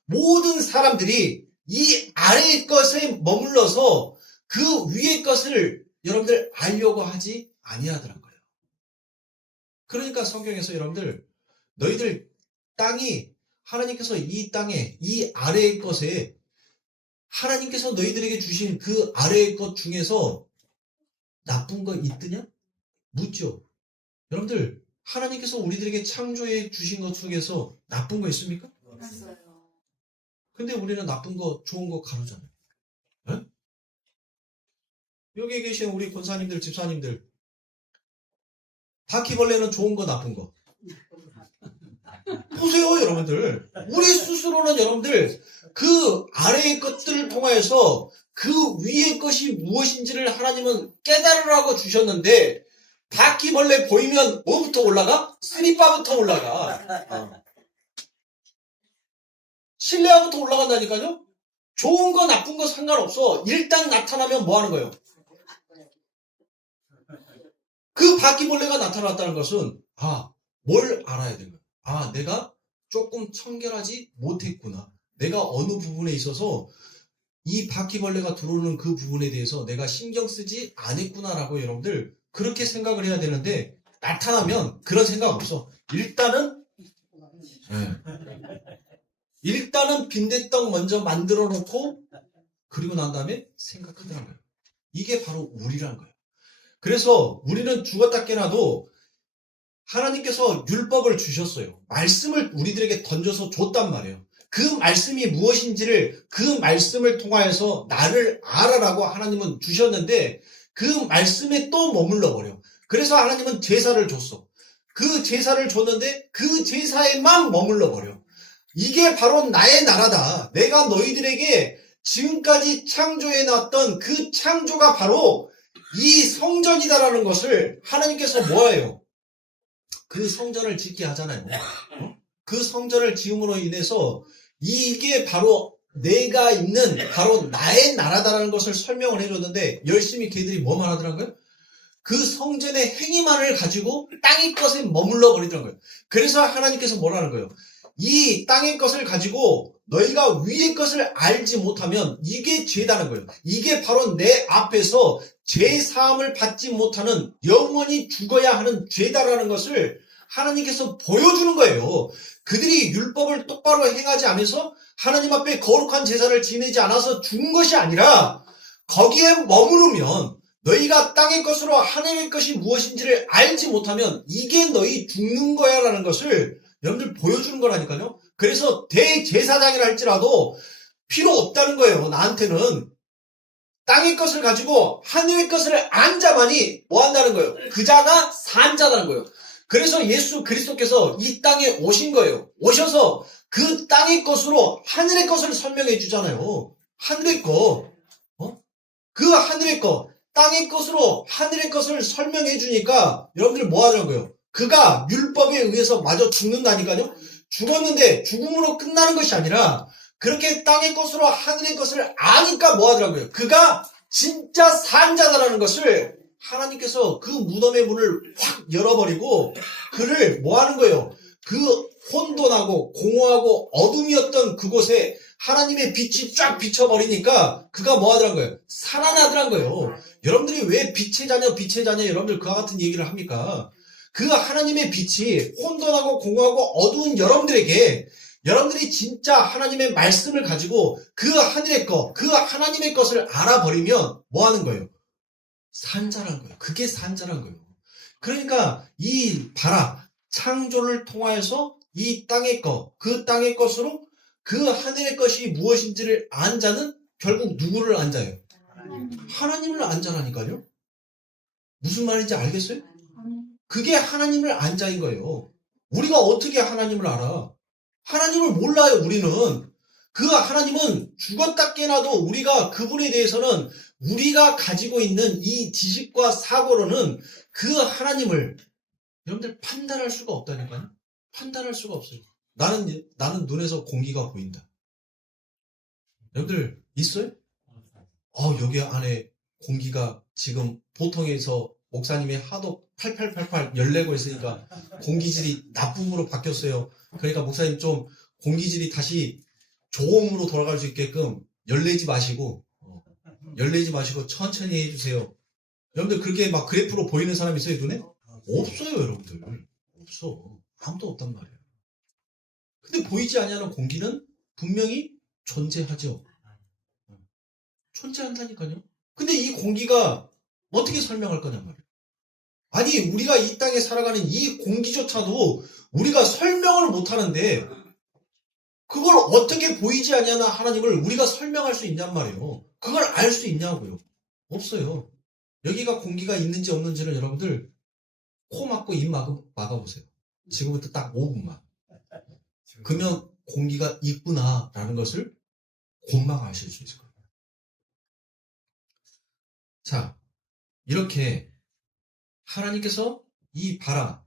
모든 사람들이 이 아래의 것에 머물러서 그 위의 것을 여러분들 알려고 하지 아니하더란 거예요. 그러니까 성경에서 여러분들 너희들 땅이 하나님께서 이 땅에 이 아래의 것에 하나님께서 너희들에게 주신 그 아래의 것 중에서 나쁜 거 있느냐? 묻죠. 여러분들 하나님께서 우리들에게 창조해 주신 것 중에서 나쁜 거 있습니까? 없어요. 근데 우리는 나쁜 거 좋은 거 가르잖아요. 네? 여기 계신 우리 권사님들 집사님들 바퀴벌레는 좋은 거 나쁜 거 보세요. 여러분들 우리 스스로는 여러분들 그 아래의 것들을 통하여서 그 위의 것이 무엇인지를 하나님은 깨달으라고 주셨는데 바퀴벌레 보이면 뭐부터 올라가? 스리바부터 올라가. 실내화부터 올라간다니까요. 좋은 거 나쁜 거 상관없어. 일단 나타나면 뭐 하는 거예요? 그 바퀴벌레가 나타났다는 것은 뭘 알아야 되는 거예요? 내가 조금 청결하지 못했구나. 내가 어느 부분에 있어서 이 바퀴벌레가 들어오는 그 부분에 대해서 내가 신경 쓰지 않았구나라고 여러분들 그렇게 생각을 해야 되는데 나타나면 그런 생각 없어. 일단은 빈대떡 먼저 만들어 놓고 그리고 난 다음에 생각하더라는 거예요. 이게 바로 우리라는 거예요. 그래서 우리는 죽었다 깨나도 하나님께서 율법을 주셨어요. 말씀을 우리들에게 던져서 줬단 말이에요. 그 말씀이 무엇인지를 그 말씀을 통하여서 나를 알아라고 하나님은 주셨는데 그 말씀에 또 머물러 버려. 그래서 하나님은 제사를 줬어. 그 제사를 줬는데 그 제사에만 머물러 버려. 이게 바로 나의 나라다. 내가 너희들에게 지금까지 창조해놨던 그 창조가 바로 이 성전이다라는 것을 하나님께서 뭐예요? 그 성전을 짓게 하잖아요. 그 성전을 지음으로 인해서 이게 바로 내가 있는 바로 나의 나라다라는 것을 설명을 해줬는데 열심히 걔들이 뭐만 하더라고요? 그 성전의 행위만을 가지고 땅의 것에 머물러 버리더라고요. 그래서 하나님께서 뭐라는 거예요? 이 땅의 것을 가지고 너희가 위의 것을 알지 못하면 이게 죄다는 거예요. 이게 바로 내 앞에서 죄 사함을 받지 못하는 영원히 죽어야 하는 죄다라는 것을 하나님께서 보여주는 거예요. 그들이 율법을 똑바로 행하지 않아서 하나님 앞에 거룩한 제사를 지내지 않아서 죽은 것이 아니라 거기에 머무르면 너희가 땅의 것으로 하늘의 것이 무엇인지를 알지 못하면 이게 너희 죽는 거야 라는 것을 여러분들 보여주는 거라니까요. 그래서 대제사장이라 할지라도 필요 없다는 거예요. 나한테는 땅의 것을 가지고 하늘의 것을 안 자만이 뭐 한다는 거예요? 그 자가 산 자라는 거예요. 그래서 예수 그리스도께서 이 땅에 오신 거예요. 오셔서 그 땅의 것으로 하늘의 것을 설명해 주잖아요. 하늘의 것. 그 하늘의 것. 땅의 것으로 하늘의 것을 설명해 주니까 여러분들 뭐 하냐고요? 그가 율법에 의해서 마저 죽는다니까요. 죽었는데 죽음으로 끝나는 것이 아니라 그렇게 땅의 것으로 하늘의 것을 아니까 뭐 하더라고요? 그가 진짜 산자다라는 것을 하나님께서 그 무덤의 문을 확 열어버리고 그를 뭐 하는 거예요? 그 혼돈하고 공허하고 어둠이었던 그곳에 하나님의 빛이 쫙 비춰버리니까 그가 뭐 하더라고요? 살아나더란 거예요. 여러분들이 왜 빛의 자녀 여러분들 그와 같은 얘기를 합니까? 그 하나님의 빛이 혼돈하고 공허하고 어두운 여러분들에게 여러분들이 진짜 하나님의 말씀을 가지고 그 하늘의 것, 그 하나님의 것을 알아버리면 뭐 하는 거예요? 산자란 거예요. 그게 산자란 거예요. 그러니까 봐라. 창조를 통하여서 이 땅의 것, 그 땅의 것으로 그 하늘의 것이 무엇인지를 안 자는 결국 누구를 안 자요? 하나님을 안 자라니까요. 무슨 말인지 알겠어요? 그게 하나님을 안 자인 거예요. 우리가 어떻게 하나님을 알아? 하나님을 몰라요, 우리는. 그 하나님은 죽었다 깨나도 우리가 그분에 대해서는 우리가 가지고 있는 이 지식과 사고로는 그 하나님을 여러분들 판단할 수가 없다니까요. 판단할 수가 없어요. 나는 눈에서 공기가 보인다. 여러분들 있어요? 여기 안에 공기가 지금 보통에서 목사님이 하도 8888 열내고 있으니까 공기질이 나쁨으로 바뀌었어요. 그러니까 목사님 좀 공기질이 다시 좋음으로 돌아갈 수 있게끔 열내지 마시고 천천히 해주세요. 여러분들 그렇게 막 그래프로 보이는 사람 있어요, 눈에? 없어요, 여러분들. 없어. 아무도 없단 말이에요. 근데 보이지 아니하는 공기는 분명히 존재하죠. 존재한다니까요. 근데 이 공기가 어떻게 설명할 거냔 말이에요. 아니, 우리가 이 땅에 살아가는 이 공기조차도 우리가 설명을 못하는데 그걸 어떻게 보이지 아니하는 하나님을 우리가 설명할 수 있냔 말이에요. 그걸 알 수 있냐고요. 없어요. 여기가 공기가 있는지 없는지는 여러분들 코 막고 입 막아보세요. 지금부터 딱 5분만. 그러면 공기가 있구나라는 것을 곧만 아실 수 있을 거예요. 자, 이렇게 하나님께서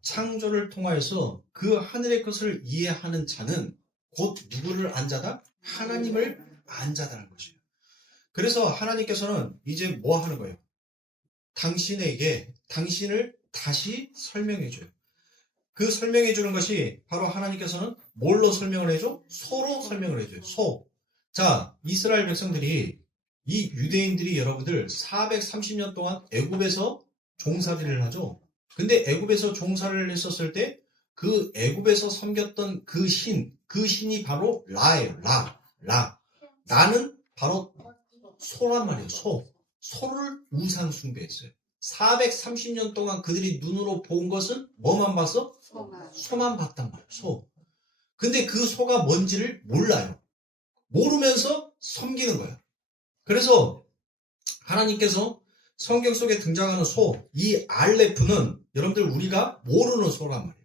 창조를 통하여서 그 하늘의 것을 이해하는 자는 곧 누구를 안 자다? 하나님을 안 자다는 것이에요. 그래서 하나님께서는 이제 뭐 하는 거예요? 당신을 다시 설명해줘요. 그 설명해주는 것이 바로 하나님께서는 뭘로 설명을 해줘? 소로 설명을 해줘요. 자, 이스라엘 백성들이 이 유대인들이 여러분들 430년 동안 애굽에서 종살이를 하죠. 근데 애굽에서 종살이를 했었을 때 그 애굽에서 섬겼던 그 신이 바로 라예요. 라. 나는 바로 소란 말이에요. 소를 우상 숭배했어요. 430년 동안 그들이 눈으로 본 것은 뭐만 봤어? 소만 봤단 말이에요. 소. 근데 그 소가 뭔지를 몰라요. 모르면서 섬기는 거예요. 그래서 하나님께서 성경 속에 등장하는 이 알레프는 여러분들 우리가 모르는 소란 말이에요.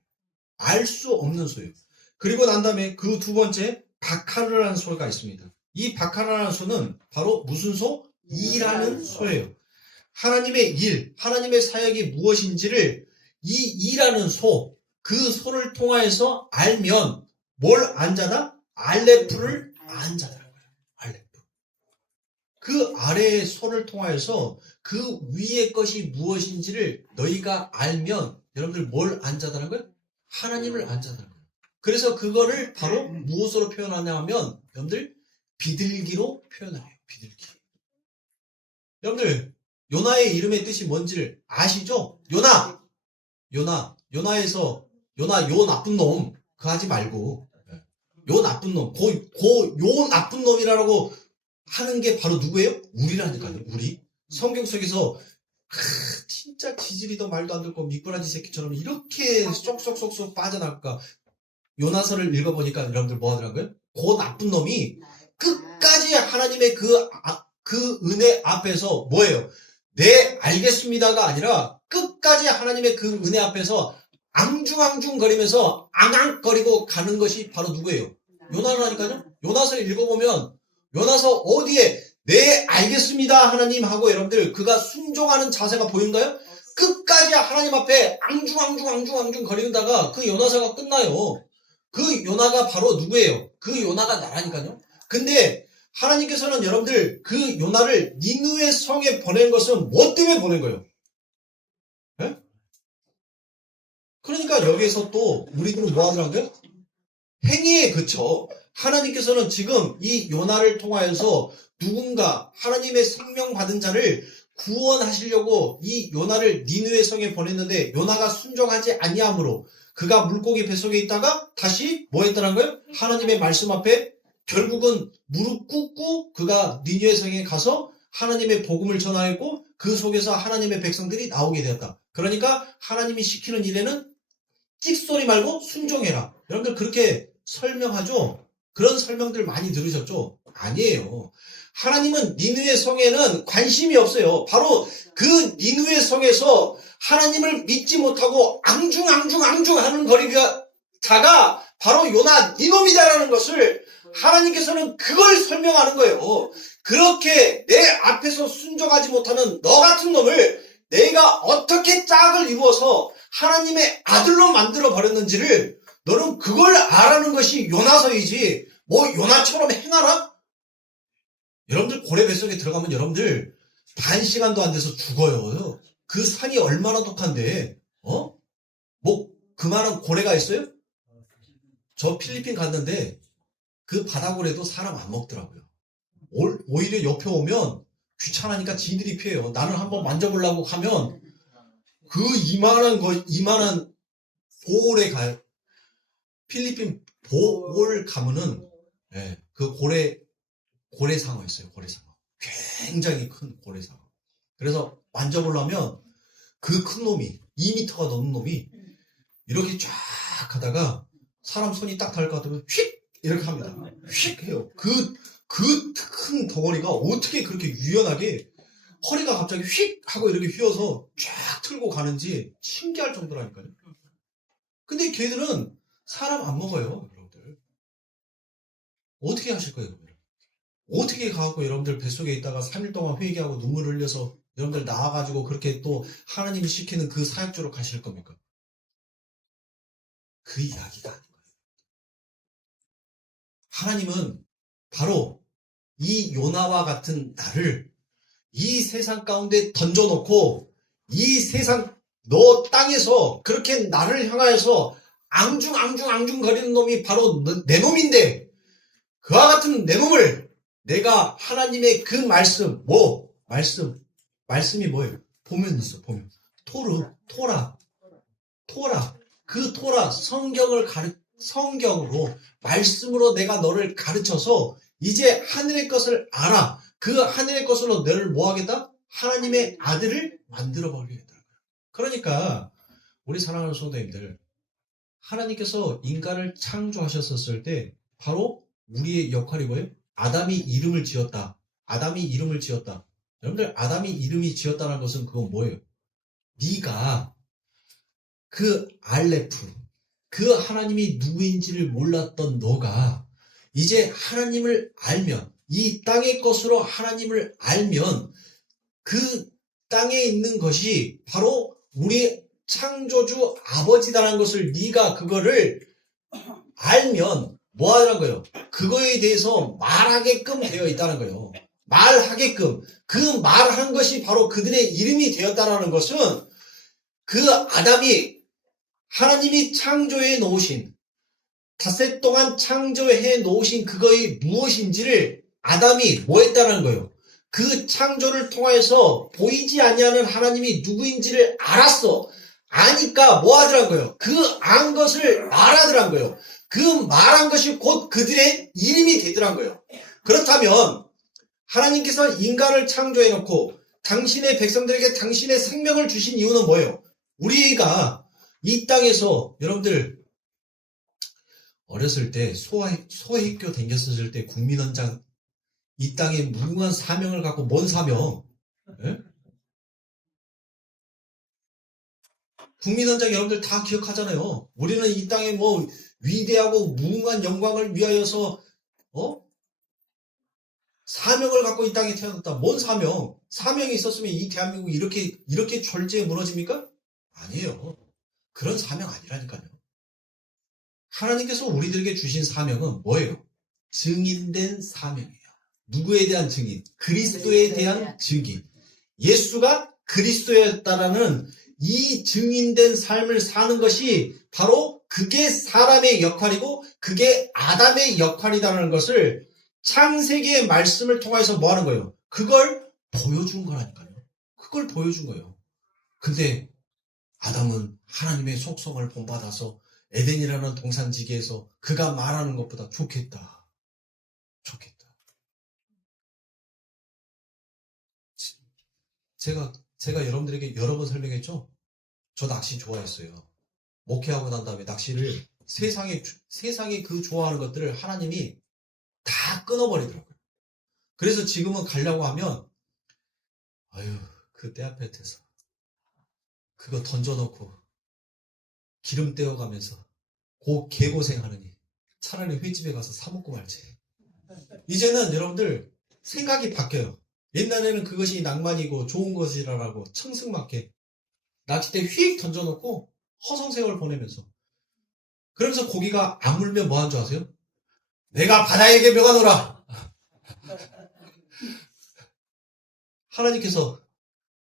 알 수 없는 소예요. 그리고 난 다음에 그 두 번째 바카르라는 소가 있습니다. 이 바카르라는 소는 바로 무슨 소? 이라는 소예요. 하나님의 사역이 무엇인지를 이 이라는 소, 그 소를 통하여서 알면 뭘 안자다? 알레프를 안자다라는 거예요. 알레프. 그 아래의 소를 통하여서 그 위의 것이 무엇인지를 너희가 알면 여러분들 뭘 안자다는 거예요? 하나님을 안자다는 거예요. 그래서 그거를 바로 무엇으로 표현하냐 하면 여러분들 비둘기로 표현을 해요. 비둘기. 여러분들 요나의 이름의 뜻이 뭔지를 아시죠? 요나에서 요나 요 나쁜 놈 그거 하지 말고 요 나쁜 놈 요 나쁜 놈이라고 하는 게 바로 누구예요? 우리라니까요. 우리 성경 속에서 진짜 지질이도 말도 안 듣고 미꾸라지 새끼처럼 이렇게 쏙쏙쏙쏙 빠져나갈까. 요나서를 읽어보니까 여러분들 뭐 하더라고요? 그 나쁜 놈이 끝까지 하나님의 그 은혜 앞에서 뭐예요? 네, 알겠습니다가 아니라 끝까지 하나님의 그 은혜 앞에서 앙중앙중거리면서 앙앙거리고 가는 것이 바로 누구예요? 요나라니까요? 요나서를 읽어보면 요나서 어디에 네, 알겠습니다 하나님 하고 여러분들 그가 순종하는 자세가 보인가요? 끝까지 하나님 앞에 앙중앙중 거리다가 그 요나서가 끝나요. 그 요나가 바로 누구예요? 그 요나가 나라니까요. 근데 하나님께서는 여러분들 그 요나를 니느웨 성에 보낸 것은 뭐 때문에 보낸 거예요? 네? 그러니까 여기에서 또 우리들은 뭐 하더라고요? 행위에 그쳐. 하나님께서는 지금 이 요나를 통하여서 누군가 하나님의 생명 받은 자를 구원하시려고 이 요나를 니느웨 성에 보냈는데 요나가 순종하지 아니함으로 그가 물고기 뱃속에 있다가 다시 뭐 했다는 거예요? 하나님의 말씀 앞에 결국은 무릎 꿇고 그가 니느웨 성에 가서 하나님의 복음을 전하였고 그 속에서 하나님의 백성들이 나오게 되었다. 그러니까 하나님이 시키는 일에는 찍소리 말고 순종해라. 여러분들 그렇게 설명하죠? 그런 설명들 많이 들으셨죠? 아니에요. 하나님은 니느웨 성에는 관심이 없어요. 바로 그 니느웨 성에서 하나님을 믿지 못하고 앙중앙중 하는 거리가 자가 바로 요나 니놈이다라는 것을 하나님께서는 그걸 설명하는 거예요. 그렇게 내 앞에서 순종하지 못하는 너 같은 놈을 내가 어떻게 짝을 이루어서 하나님의 아들로 만들어 버렸는지를 너는 그걸 알아는 것이 요나서이지 뭐 요나처럼 행하라? 여러분들 고래 뱃속에 들어가면 여러분들 반 시간도 안 돼서 죽어요. 그 산이 얼마나 독한데 뭐 그만한 고래가 있어요? 저 필리핀 갔는데 그 바다고래도 사람 안 먹더라고요. 오히려 옆에 오면 귀찮으니까 지들이 피해요. 나는 한번 만져보려고 하면 그 이만한 보홀에 가요. 필리핀 보홀 가면은 그 고래상어 있어요. 고래상어. 굉장히 큰 고래상어. 그래서 만져보려면 그 큰 놈이 2m가 넘는 놈이 이렇게 쫙 하다가 사람 손이 딱 닿을 것 같으면 휙 이렇게 합니다. 휙 해요. 그 큰 덩어리가 어떻게 그렇게 유연하게 허리가 갑자기 휙 하고 이렇게 휘어서 쫙 틀고 가는지 신기할 정도라니까요. 근데 걔들은 사람 안 먹어요, 여러분들. 어떻게 하실 거예요, 그러면? 어떻게 가고 여러분들 뱃속에 있다가 3일 동안 회개하고 눈물을 흘려서 여러분들 나와가지고 그렇게 또 하나님이 시키는 그 사역조로 가실 겁니까? 그 이야기가 아닌 거예요. 하나님은 바로 이 요나와 같은 나를 이 세상 가운데 던져놓고 이 세상 너 땅에서 그렇게 나를 향하여서 앙중 거리는 놈이 바로 내 놈인데 그와 같은 내 놈을 내가 하나님의 그 말씀 말씀이 뭐예요? 보면 있어. 보면 토라 그 토라 성경으로 말씀으로 내가 너를 가르쳐서 이제 하늘의 것을 알아. 그 하늘의 것으로 너를 뭐 하겠다? 하나님의 아들을 만들어 버리겠다. 그러니까 우리 사랑하는 성도님들, 하나님께서 인간을 창조하셨을 때 바로 우리의 역할이 뭐예요? 아담이 이름을 지었다. 여러분들 아담이 이름이 지었다는 것은 그건 뭐예요? 네가 그 알레프, 그 하나님이 누구인지를 몰랐던 너가 이제 하나님을 알면, 이 땅의 것으로 하나님을 알면 그 땅에 있는 것이 바로 우리 창조주 아버지다라는 것을 네가 그거를 알면 뭐 하라는 거예요? 그거에 대해서 말하게끔 되어 있다는 거예요. 말하게끔. 그 말한 것이 바로 그들의 이름이 되었다는 것은 그 아담이 하나님이 창조해 놓으신 닷새 동안 창조해 놓으신 그거의 무엇인지를 아담이 뭐 했다는 거예요? 그 창조를 통해서 보이지 아니하는 하나님이 누구인지를 알았어. 아니까 뭐 하더란 거예요? 그 안 것을 말하더란 거예요. 그 말한 것이 곧 그들의 이름이 되더란 거예요. 그렇다면 하나님께서 인간을 창조해 놓고 당신의 백성들에게 당신의 생명을 주신 이유는 뭐예요? 우리가 이 땅에서 여러분들 어렸을 때 소학교 댕겼었을 때 국민원장 이 땅에 무궁한 사명을 갖고 뭔 사명? 예? 국민원장 여러분들 다 기억하잖아요. 우리는 이 땅에 뭐 위대하고 무궁한 영광을 위하여서 사명을 갖고 이 땅에 태어났다. 뭔 사명? 사명이 있었으면 이 대한민국이 이렇게 졸지에 무너집니까? 아니에요. 그런 사명 아니라니까요. 하나님께서 우리들에게 주신 사명은 뭐예요? 증인된 사명이에요. 누구에 대한 증인? 그리스도에 대한 증인. 예수가 그리스도였다라는 이 증인된 삶을 사는 것이 바로 그게 사람의 역할이고 그게 아담의 역할이라는 것을 창세기의 말씀을 통해서 뭐 하는 거예요? 그걸 보여준 거라니까요. 그걸 보여준 거예요. 근데 아담은 하나님의 속성을 본받아서 에덴이라는 동산지기에서 그가 말하는 것보다 좋겠다. 제가 여러분들에게 여러 번 설명했죠? 저 낚시 좋아했어요. 목회하고 난 다음에 낚시를 세상에 그 좋아하는 것들을 하나님이 다 끊어버리더라고요. 그래서 지금은 가려고 하면 그 때 앞에서 그거 던져놓고 기름 떼어가면서 개고생하느니 차라리 횟집에 가서 사 먹고 말지. 이제는 여러분들 생각이 바뀌어요. 옛날에는 그것이 낭만이고 좋은 것이라고 청승맞게 낚싯대 휙 던져놓고 허송세월 보내면서 그러면서 고기가 안 물면 뭐 하는 줄 아세요? 내가 바다에게 명하노라. 하나님께서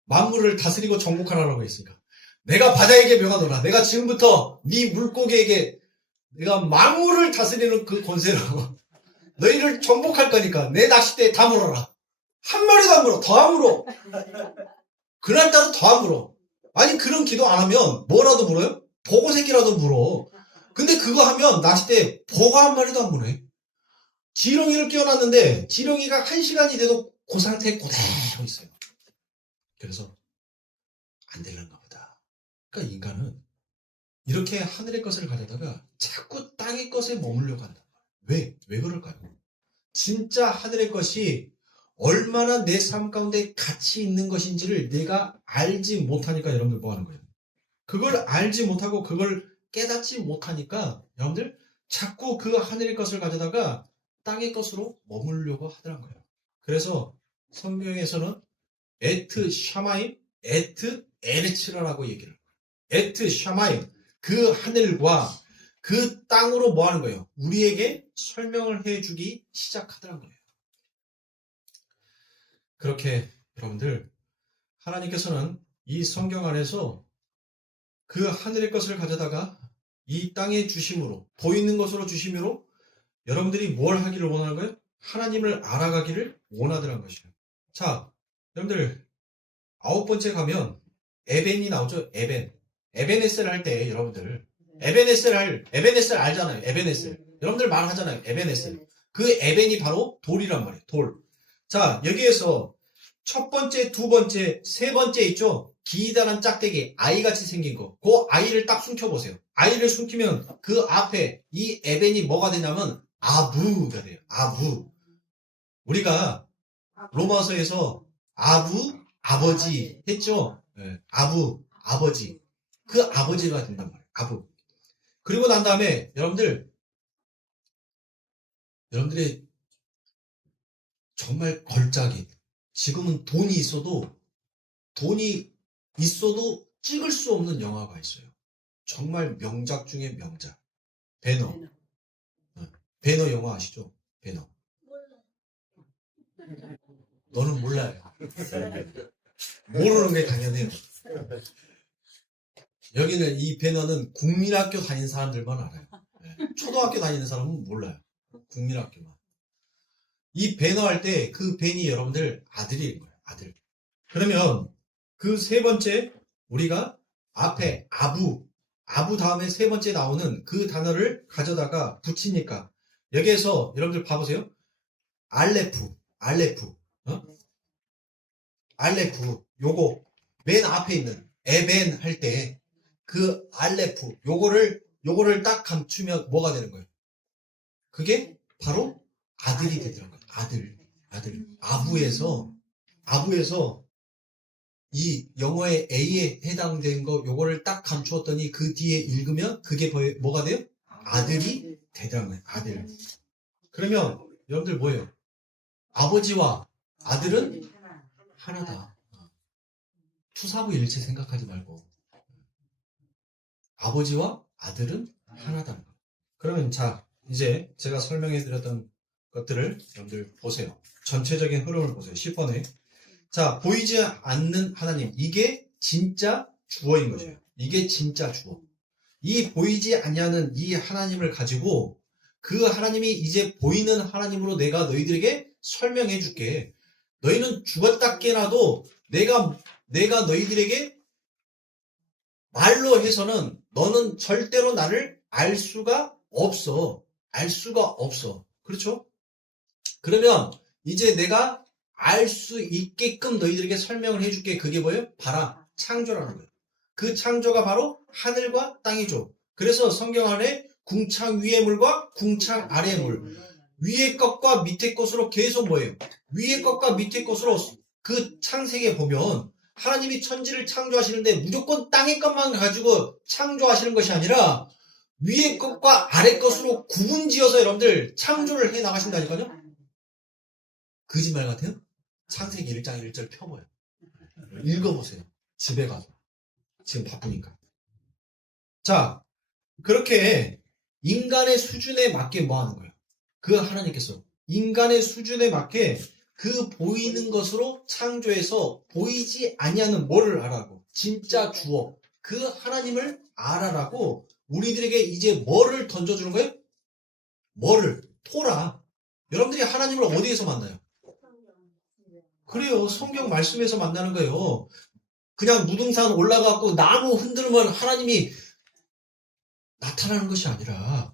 만물을 다스리고 정복하라고 했으니까 내가 바다에게 명하노라. 내가 지금부터 네 물고기에게 내가 만물을 다스리는 그 권세라고 너희를 정복할 거니까 내 낚싯대에 다 물어라. 한 마리도 안 물어. 더 안 물어. 그날따라 더 안 물어. 아니 그런 기도 안 하면 뭐라도 물어요? 보고 새끼라도 물어. 근데 그거 하면 낚싯대에 보가 한 마리도 안 물어. 지렁이를 끼워놨는데 지렁이가 1시간이 돼도 그 상태에 그대로 있어요. 그래서 안 되려나 보다. 그러니까 인간은 이렇게 하늘의 것을 가져다가 자꾸 땅의 것에 머물려고 한다. 왜 그럴까요? 진짜 하늘의 것이 얼마나 내 삶 가운데 가치 있는 것인지를 내가 알지 못하니까 여러분들 뭐 하는 거예요? 그걸 알지 못하고 그걸 깨닫지 못하니까 여러분들 자꾸 그 하늘의 것을 가져다가 땅의 것으로 머물려고 하더란 거예요. 그래서 성경에서는 에트 샤마임, 에트 에르츠라라고 얘기를 해요. 에트 샤마임, 그 하늘과 그 땅으로 뭐 하는 거예요? 우리에게 설명을 해주기 시작하더란 거예요. 그렇게 여러분들 하나님께서는 이 성경 안에서 그 하늘의 것을 가져다가 이 땅에 주심으로 보이는 것으로 주심으로 여러분들이 뭘 하기를 원하는 거예요? 하나님을 알아가기를 원하더란 것이에요. 자, 여러분들 9번째 가면 에벤이 나오죠. 에벤에셀 할 때 여러분들 에벤에셀 알잖아요. 에벤에셀 여러분들 말하잖아요. 에벤에셀 그 에벤이 바로 돌이란 말이에요. 돌. 자, 여기에서 첫 번째, 두 번째, 세 번째 있죠? 기다란 짝대기, 아이같이 생긴 거. 그 아이를 딱 숨겨보세요. 아이를 숨기면 그 앞에 이 에벤이 뭐가 되냐면 아부가 돼요. 아부. 우리가 로마서에서 아부, 아버지 했죠? 네. 아부, 아버지. 그 아버지가 된단 말이에요. 아부. 그리고 난 다음에 여러분들의 정말 걸작인 지금은 돈이 있어도 찍을 수 없는 영화가 있어요. 정말 명작 중에 명작. 배너. 배너 영화 아시죠? 배너. 너는 몰라요. 모르는 게 당연해요. 여기는 이 배너는 국민학교 다니는 사람들만 알아요. 초등학교 다니는 사람은 몰라요. 국민학교만. 이 배너 할 때 그 벤이 여러분들 아들인 거예요. 아들. 그러면 그 세 번째 우리가 앞에 아부 다음에 세 번째 나오는 그 단어를 가져다가 붙이니까 여기에서 여러분들 봐보세요. 알레프 어? 알레프 요거 맨 앞에 있는 에벤 할 때 그 알레프 요거를 딱 감추면 뭐가 되는 거예요? 그게 바로 아들이 되더라고요. 아들. 아부에서 이 영어의 A에 해당된 거 요거를 딱 감추었더니 그 뒤에 읽으면 그게 뭐가 돼요? 아들이 되더라고요. 아들. 그러면 여러분들 뭐예요? 아버지와 아들은 하나다. 투사부 일체 생각하지 말고 아버지와 아들은 하나다. 그러면 자 이제 제가 설명해드렸던 것들을 여러분들 보세요. 전체적인 흐름을 보세요. 10번에 자 보이지 않는 하나님 이게 진짜 주어인 거죠. 이게 진짜 주어. 이 보이지 않냐는 이 하나님을 가지고 그 하나님이 이제 보이는 하나님으로 내가 너희들에게 설명해 줄게. 너희는 죽었다 깨나도 내가 너희들에게 말로 해서는 너는 절대로 나를 알 수가 없어. 그렇죠? 그러면 이제 내가 알 수 있게끔 너희들에게 설명을 해줄게. 그게 뭐예요? 봐라. 창조라는 거예요. 그 창조가 바로 하늘과 땅이죠. 그래서 성경 안에 궁창 위의 물과 궁창 아래의 물. 위의 것과 밑의 것으로 계속 뭐예요? 위의 것과 밑의 것으로 그 창세기에 보면 하나님이 천지를 창조하시는데 무조건 땅의 것만 가지고 창조하시는 것이 아니라 위의 것과 아래 것으로 구분지어서 여러분들 창조를 해 나가신다니까요? 거짓말 같아요? 창세기 1장 1절 펴봐요. 읽어보세요. 집에 가서. 지금 바쁘니까. 자, 그렇게 인간의 수준에 맞게 뭐 하는 거예요? 그 하나님께서 인간의 수준에 맞게 그 보이는 것으로 창조해서 보이지 아니하는 뭐를 알아라고? 진짜 주어. 그 하나님을 알아라고 우리들에게 이제 뭐를 던져주는 거예요? 뭐를? 토라. 여러분들이 하나님을 어디에서 만나요? 그래요. 성경 말씀에서 만나는 거예요. 그냥 무등산 올라가고 나무 흔들면 하나님이 나타나는 것이 아니라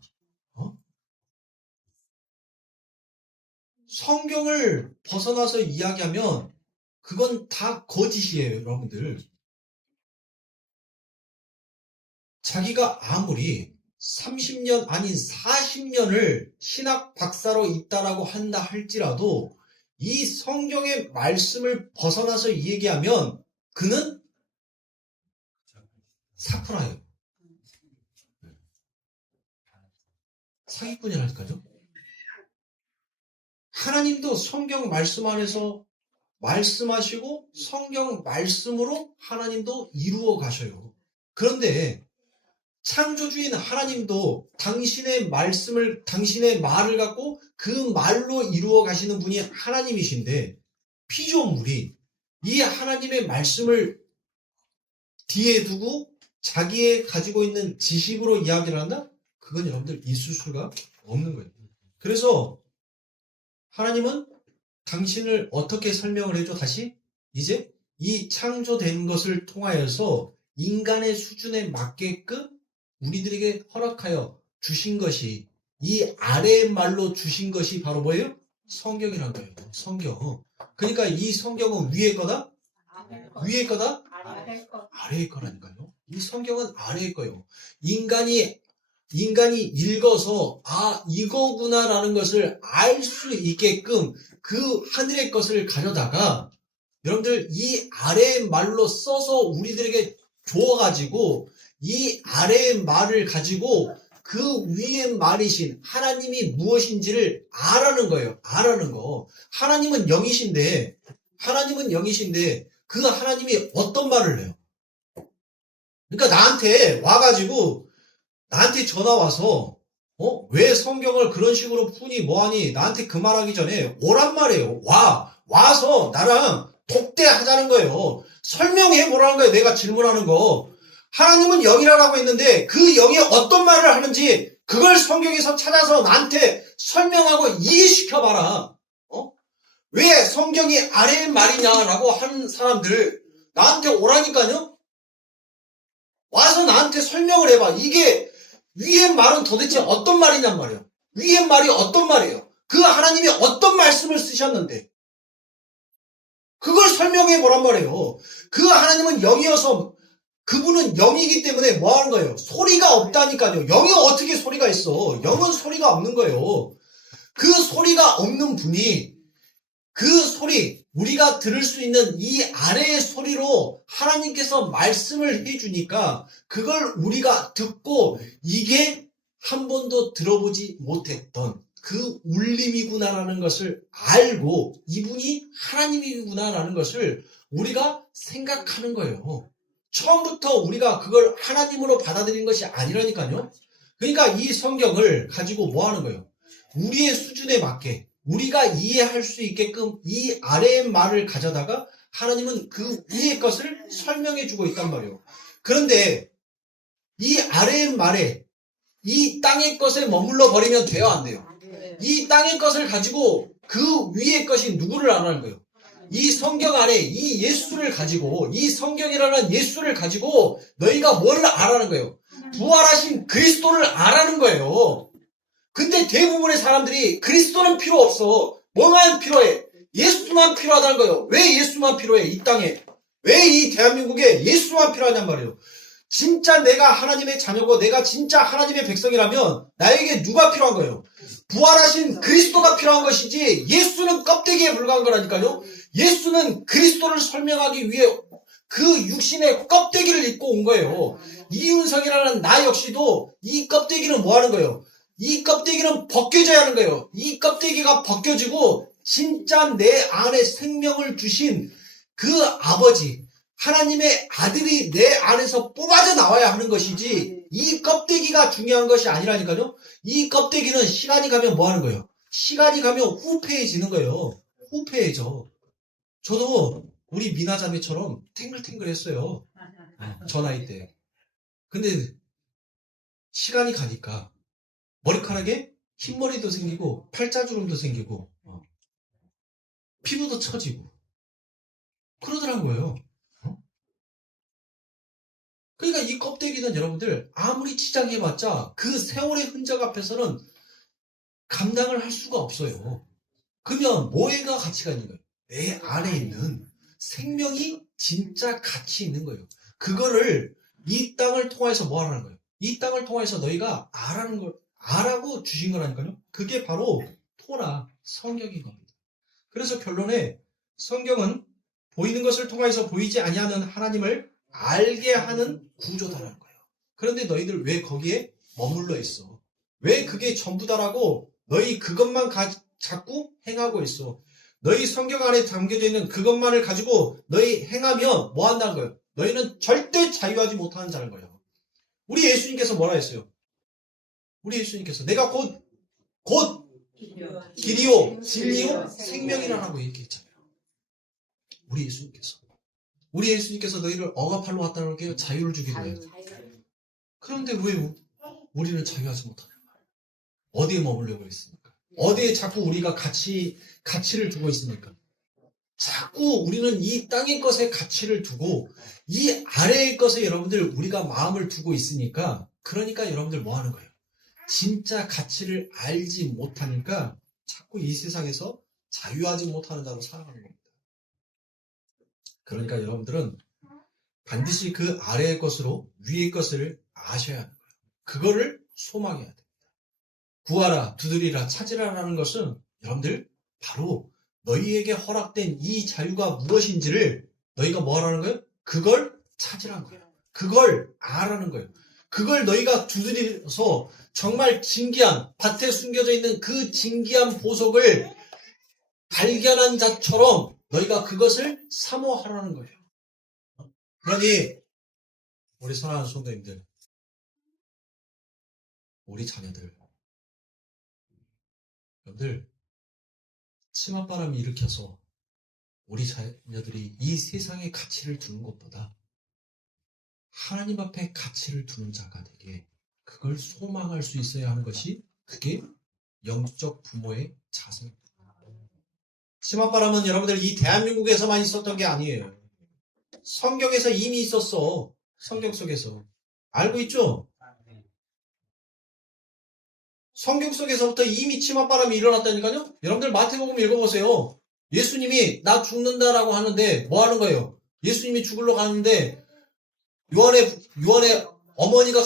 성경을 벗어나서 이야기하면 그건 다 거짓이에요. 여러분들. 자기가 아무리 30년 아닌 40년을 신학 박사로 있다라고 한다 할지라도 이 성경의 말씀을 벗어나서 얘기하면 그는 사쿠라예요. 사기꾼이라니까요. 하나님도 성경 말씀 안에서 말씀하시고 성경 말씀으로 하나님도 이루어 가셔요. 그런데 창조주인 하나님도 당신의 말씀을, 당신의 말을 갖고 그 말로 이루어 가시는 분이 하나님이신데 피조물이 이 하나님의 말씀을 뒤에 두고 자기의 가지고 있는 지식으로 이야기를 한다? 그건 여러분들 있을 수가 없는 거예요. 그래서 하나님은 당신을 어떻게 설명을 해줘? 다시 이제 이 창조된 것을 통하여서 인간의 수준에 맞게끔 우리들에게 허락하여 주신 것이 이 아래의 말로 주신 것이 바로 뭐예요? 성경이란 거예요. 성경. 그러니까 이 성경은 위의 거다? 위의 거다? 아래의 거라니까요. 이 성경은 아래의 거예요. 인간이 읽어서 이거구나라는 것을 알 수 있게끔 그 하늘의 것을 가져다가 여러분들 이 아래의 말로 써서 우리들에게 줘가지고 이 아래의 말을 가지고 그 위의 말이신 하나님이 무엇인지를 알아는 거예요. 알아는 거. 하나님은 영이신데 그 하나님이 어떤 말을 해요? 그러니까 나한테 와가지고 나한테 전화 와서 왜 성경을 그런 식으로 푸니 뭐하니 나한테 그 말하기 전에 오란 말이에요. 와서 나랑 독대하자는 거예요. 설명해 보라는 거예요. 내가 질문하는 거. 하나님은 영이라고 했는데 그 영이 어떤 말을 하는지 그걸 성경에서 찾아서 나한테 설명하고 이해시켜봐라. 왜 성경이 아래의 말이냐라고 하는 사람들 나한테 오라니까요. 와서 나한테 설명을 해봐. 이게 위의 말은 도대체 어떤 말이냔 말이에요. 위의 말이 어떤 말이에요. 그 하나님이 어떤 말씀을 쓰셨는데 그걸 설명해 보란 말이에요. 그 하나님은 영이어서 그분은 영이기 때문에 뭐 하는 거예요? 소리가 없다니까요. 영이 어떻게 소리가 있어? 영은 소리가 없는 거예요. 그 소리가 없는 분이 그 소리, 우리가 들을 수 있는 이 아래의 소리로 하나님께서 말씀을 해주니까 그걸 우리가 듣고 이게 한 번도 들어보지 못했던 그 울림이구나라는 것을 알고 이분이 하나님이구나라는 것을 우리가 생각하는 거예요. 처음부터 우리가 그걸 하나님으로 받아들인 것이 아니라니까요. 그러니까 이 성경을 가지고 뭐 하는 거예요? 우리의 수준에 맞게 우리가 이해할 수 있게끔 이 아래의 말을 가져다가 하나님은 그 위의 것을 설명해 주고 있단 말이에요. 그런데 이 아래의 말에 이 땅의 것에 머물러 버리면 돼요, 안 돼요? 이 땅의 것을 가지고 그 위의 것이 누구를 아는 거예요? 이 성경 안에 이 예수를 가지고 이 성경이라는 예수를 가지고 너희가 뭘 알아는 거예요? 부활하신 그리스도를 알아는 거예요. 근데 대부분의 사람들이 그리스도는 필요 없어. 뭐만 필요해? 예수만 필요하다는 거예요. 왜 예수만 필요해? 이 땅에. 왜 이 대한민국에 예수만 필요하냔 말이에요. 진짜 내가 하나님의 자녀고 내가 진짜 하나님의 백성이라면 나에게 누가 필요한 거예요? 부활하신 그리스도가 필요한 것이지 예수는 껍데기에 불과한 거라니까요. 예수는 그리스도를 설명하기 위해 그 육신의 껍데기를 입고 온 거예요. 이윤석이라는 나 역시도 이 껍데기는 뭐 하는 거예요? 이 껍데기는 벗겨져야 하는 거예요. 이 껍데기가 벗겨지고 진짜 내 안에 생명을 주신 그 아버지, 하나님의 아들이 내 안에서 뽑아져 나와야 하는 것이지 이 껍데기가 중요한 것이 아니라니까요. 이 껍데기는 시간이 가면 뭐 하는 거예요? 시간이 가면 후패해지는 거예요. 후패해져. 저도 우리 미나자매처럼 탱글탱글했어요. 저 나이 때. 근데 시간이 가니까 머리카락에 흰머리도 생기고 팔자주름도 생기고 피부도 처지고 그러더라고요. 그러니까 이 껍데기는 여러분들 아무리 치장해봤자 그 세월의 흔적 앞에서는 감당을 할 수가 없어요. 그러면 뭐가 가치가 있는 거예요? 내 안에 있는 생명이 진짜 가치 있는 거예요. 그거를 이 땅을 통해서 뭐 하라는 거예요? 이 땅을 통해서 너희가 알라고 주신 거라니까요. 그게 바로 토라, 성경인 겁니다. 그래서 결론에 성경은 보이는 것을 통해서 보이지 아니하는 하나님을 알게 하는 구조다라는 거예요. 그런데 너희들 왜 거기에 머물러 있어? 왜 그게 전부다라고 너희 그것만 자꾸 행하고 있어? 너희 성경 안에 담겨져 있는 그것만을 가지고 너희 행하면 뭐 한다는 거예요? 너희는 절대 자유하지 못하는 자는 거예요. 우리 예수님께서 뭐라 했어요? 우리 예수님께서 내가 곧 길이요 진리요 생명이라고 얘기했잖아요. 우리 예수님께서 너희를 억압하러 왔다는 게 자유를 주기로 해요. 그런데 왜 우리는 자유하지 못하냐? 어디에 머물려고 있습니까? 어디에 자꾸 우리가 가치를 두고 있습니까? 자꾸 우리는 이 땅의 것에 가치를 두고 이 아래의 것에 여러분들 우리가 마음을 두고 있으니까 그러니까 여러분들 뭐 하는 거예요? 진짜 가치를 알지 못하니까 자꾸 이 세상에서 자유하지 못하는 자로 살아가는 겁니다. 그러니까 여러분들은 반드시 그 아래의 것으로 위의 것을 아셔야 하는 거예요. 그거를 소망해야 됩니다. 구하라, 두드리라, 찾으라라는 것은 여러분들 바로 너희에게 허락된 이 자유가 무엇인지를 너희가 뭐 하라는 거예요? 그걸 찾으라는 거예요. 그걸 알아라는 거예요. 그걸 너희가 두드려서 정말 진귀한 밭에 숨겨져 있는 그 진귀한 보석을 발견한 자처럼 너희가 그것을 사모하라는 거예요. 그러니 우리 사랑하는 성도님들, 우리 자녀들, 여러분들, 치맛바람이 일으켜서 우리 자녀들이 이 세상의 가치를 두는 것보다 하나님 앞에 가치를 두는 자가 되게 그걸 소망할 수 있어야 하는 것이 그게 영적 부모의 자세입니다. 치맛바람은 여러분들 이 대한민국에서만 있었던 게 아니에요. 성경에서 이미 있었어. 성경 속에서. 알고 있죠? 성경 속에서부터 이미 치맛바람이 일어났다니까요? 여러분들 마태복음 읽어보세요. 예수님이 나 죽는다라고 하는데 뭐 하는 거예요? 예수님이 죽으러 가는데 요한의 어머니가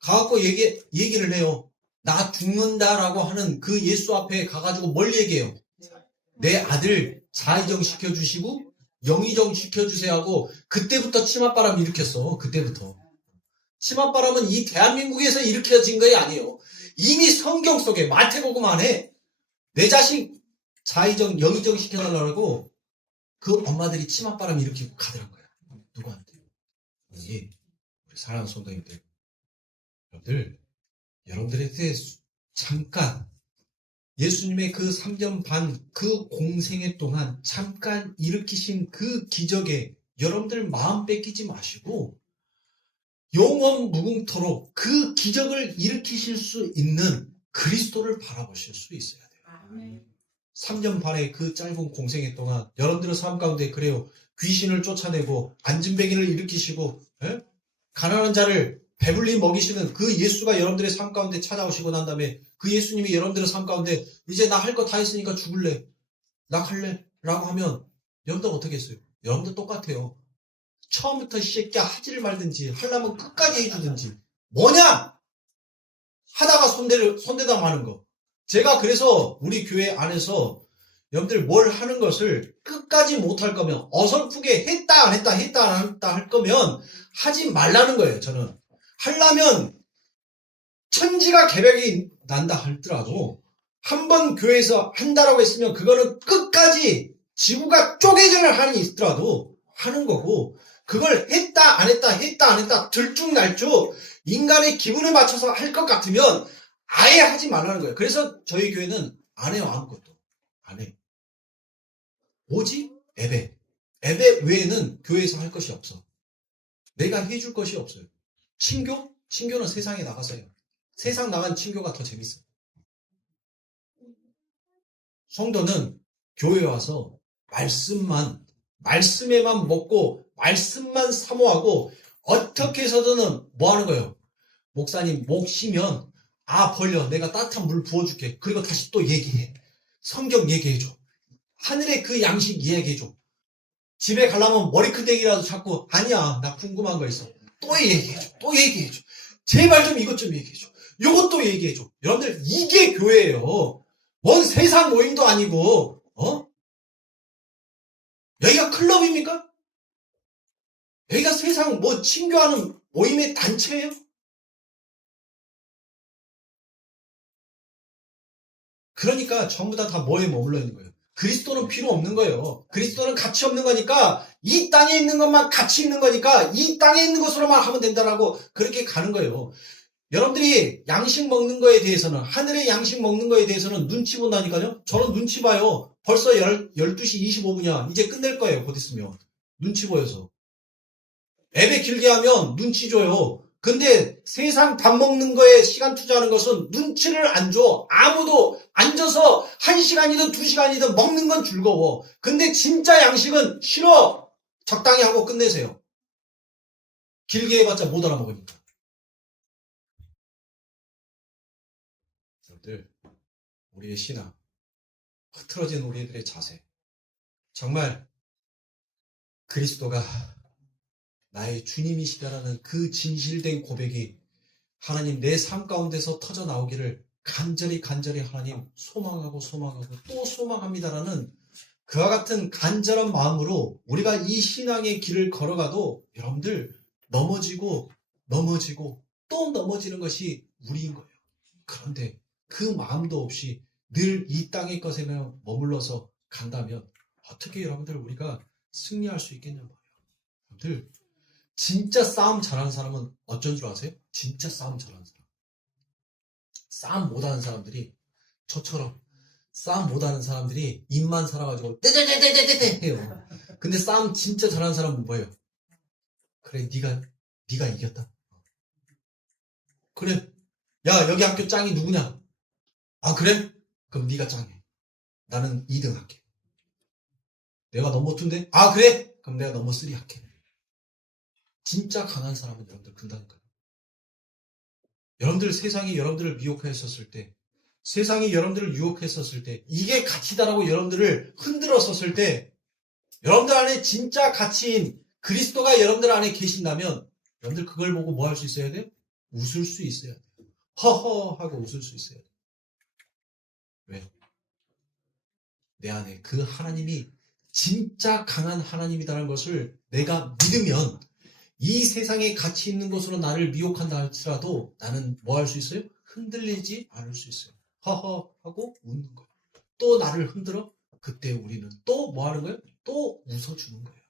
가갖고 얘기를 해요. 나 죽는다라고 하는 그 예수 앞에 가가지고 뭘 얘기해요? 내 아들 자의정 시켜주시고 영의정 시켜주세요 하고 그때부터 치맛바람이 일으켰어. 그때부터. 치맛바람은 이 대한민국에서 일으켜진 게 아니에요. 이미 성경 속에 마태복음 안에 내 자식 자의정 영의정 시켜달라고 그 엄마들이 치맛바람 일으키고 가더란 거야. 누구한테? 우리 사랑하는 성도님들, 여러분들에 대해 잠깐 예수님의 그 3년 반 그 공생애 동안 잠깐 일으키신 그 기적에 여러분들 마음 뺏기지 마시고 영원 무궁토록 그 기적을 일으키실 수 있는 그리스도를 바라보실 수 있어야 돼요. 3년 반의 그 짧은 공생애 동안 여러분들의 삶 가운데 그래요. 귀신을 쫓아내고 안진뱅이를 일으키시고 가난한 자를 배불리 먹이시는 그 예수가 여러분들의 삶 가운데 찾아오시고 난 다음에 그 예수님이 여러분들의 삶 가운데 이제 나 할 거 다 했으니까 죽을래. 나 갈래. 라고 하면 여러분들 어떻게 했어요? 여러분들 똑같아요. 처음부터 이 새끼야 하지를 말든지 하려면 끝까지 해주든지 뭐냐? 하다가 손대다 마는 거. 제가 그래서 우리 교회 안에서 여러분들 뭘 하는 것을 끝까지 못할 거면 어설프게 했다 안 했다 할 거면 하지 말라는 거예요. 저는. 하려면 천지가 개벽이 난다 할더라도 한 번 교회에서 한다라고 했으면 그거는 끝까지 지구가 쪼개져를 하니 있더라도 하는 거고 그걸 했다 안 했다 들쭉날쭉 인간의 기분에 맞춰서 할 것 같으면 아예 하지 말라는 거예요. 그래서 저희 교회는 안 해요. 아무것도 안 해. 오직 예배 외에는 교회에서 할 것이 없어. 내가 해줄 것이 없어요. 친교는 세상에 나가서 해요. 세상 나간 친교가 더 재밌어. 성도는 교회에 와서 말씀에만 먹고 말씀만 사모하고 어떻게 해서든 뭐 하는 거예요? 목사님 목 쉬면 벌려 내가 따뜻한 물 부어줄게. 그리고 다시 또 얘기해. 성경 얘기해줘. 하늘의 그 양식 이야기해줘. 집에 가려면 머리크댕이라도 자꾸 아니야 나 궁금한 거 있어. 또 얘기해줘. 제발 좀 이것 좀 얘기해줘. 요것도 얘기해줘. 여러분들 이게 교회예요. 뭔 세상 모임도 아니고 여기가 클럽입니까? 여기가 세상 친교하는 모임의 단체예요? 그러니까 전부 다 뭐에 머물러 있는 거예요. 그리스도는 필요 없는 거예요. 그리스도는 가치 없는 거니까 이 땅에 있는 것만 가치 있는 거니까 이 땅에 있는 것으로만 하면 된다라고 그렇게 가는 거예요. 여러분들이 양식 먹는 거에 대해서는 하늘의 양식 먹는 거에 대해서는 눈치 본다니까요. 저는 눈치 봐요. 벌써 12시 25분이야. 이제 끝낼 거예요. 곧 있으면. 눈치 보여서. 예배 길게 하면 눈치 줘요. 근데 세상 밥 먹는 거에 시간 투자하는 것은 눈치를 안 줘. 아무도 앉아서 1시간이든 2시간이든 먹는 건 즐거워. 근데 진짜 양식은 싫어. 적당히 하고 끝내세요. 길게 해봤자 못 알아먹으니까. 우리의 신앙, 흐트러진 우리들의 자세, 정말 그리스도가 나의 주님이시다라는 그 진실된 고백이 하나님 내 삶 가운데서 터져 나오기를 간절히 하나님 소망하고 또 소망합니다라는 그와 같은 간절한 마음으로 우리가 이 신앙의 길을 걸어가도 여러분들 넘어지고 또 넘어지는 것이 우리인 거예요. 그런데 그 마음도 없이 늘 이 땅의 것에만 머물러서 간다면 어떻게 여러분들 우리가 승리할 수 있겠냐고요. 여러분들 진짜 싸움 잘하는 사람은 어쩐 줄 아세요? 진짜 싸움 잘하는 사람. 싸움 못하는 사람들이 저처럼 싸움 못하는 사람들이 입만 살아가지고 떼떼떼떼떼떼 해요. 근데 싸움 진짜 잘하는 사람은 뭐예요? 그래 네가 이겼다. 그래 야 여기 학교 짱이 누구냐? 아 그래? 그럼 네가 짱해. 나는 2등 할게. 내가 넘버 2인데? 아 그래? 그럼 내가 넘버 3 할게. 진짜 강한 사람은 여러분들 근다니까요. 여러분들 세상이 여러분들을 미혹했었을 때, 세상이 여러분들을 유혹했었을 때, 이게 가치다라고 여러분들을 흔들었었을 때, 여러분들 안에 진짜 가치인 그리스도가 여러분들 안에 계신다면, 여러분들 그걸 보고 뭐 할 수 있어야 돼요? 웃을 수 있어야 돼요. 허허 하고 웃을 수 있어야 돼요. 왜? 내 안에 그 하나님이 진짜 강한 하나님이라는 것을 내가 믿으면 이 세상에 가치 있는 것으로 나를 미혹한다 할지라도 나는 뭐 할 수 있어요? 흔들리지 않을 수 있어요. 허허 하고 웃는 거예요. 또 나를 흔들어? 그때 우리는 또 뭐 하는 거예요? 또 웃어주는 거예요.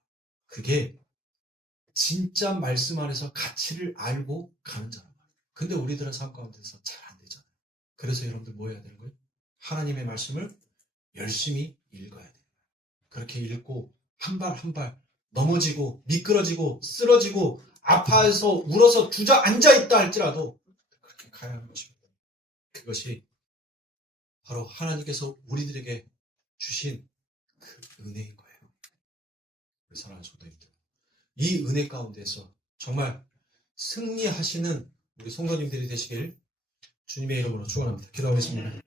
그게 진짜 말씀 안에서 가치를 알고 가는 자란 말이에요. 근데 우리들은 삶 가운데서 잘 안 되잖아요. 그래서 여러분들 뭐 해야 되는 거예요? 하나님의 말씀을 열심히 읽어야 돼요. 그렇게 읽고 한 발 한 발 넘어지고 미끄러지고 쓰러지고 아파해서 울어서 주저앉아 있다 할지라도 그렇게 가야 하는 것입니다. 그것이 바로 하나님께서 우리들에게 주신 그 은혜인 거예요. 우리 사랑하는 성도님들, 이 은혜 가운데서 정말 승리하시는 우리 성도님들이 되시길 주님의 이름으로 축원합니다. 기도하겠습니다.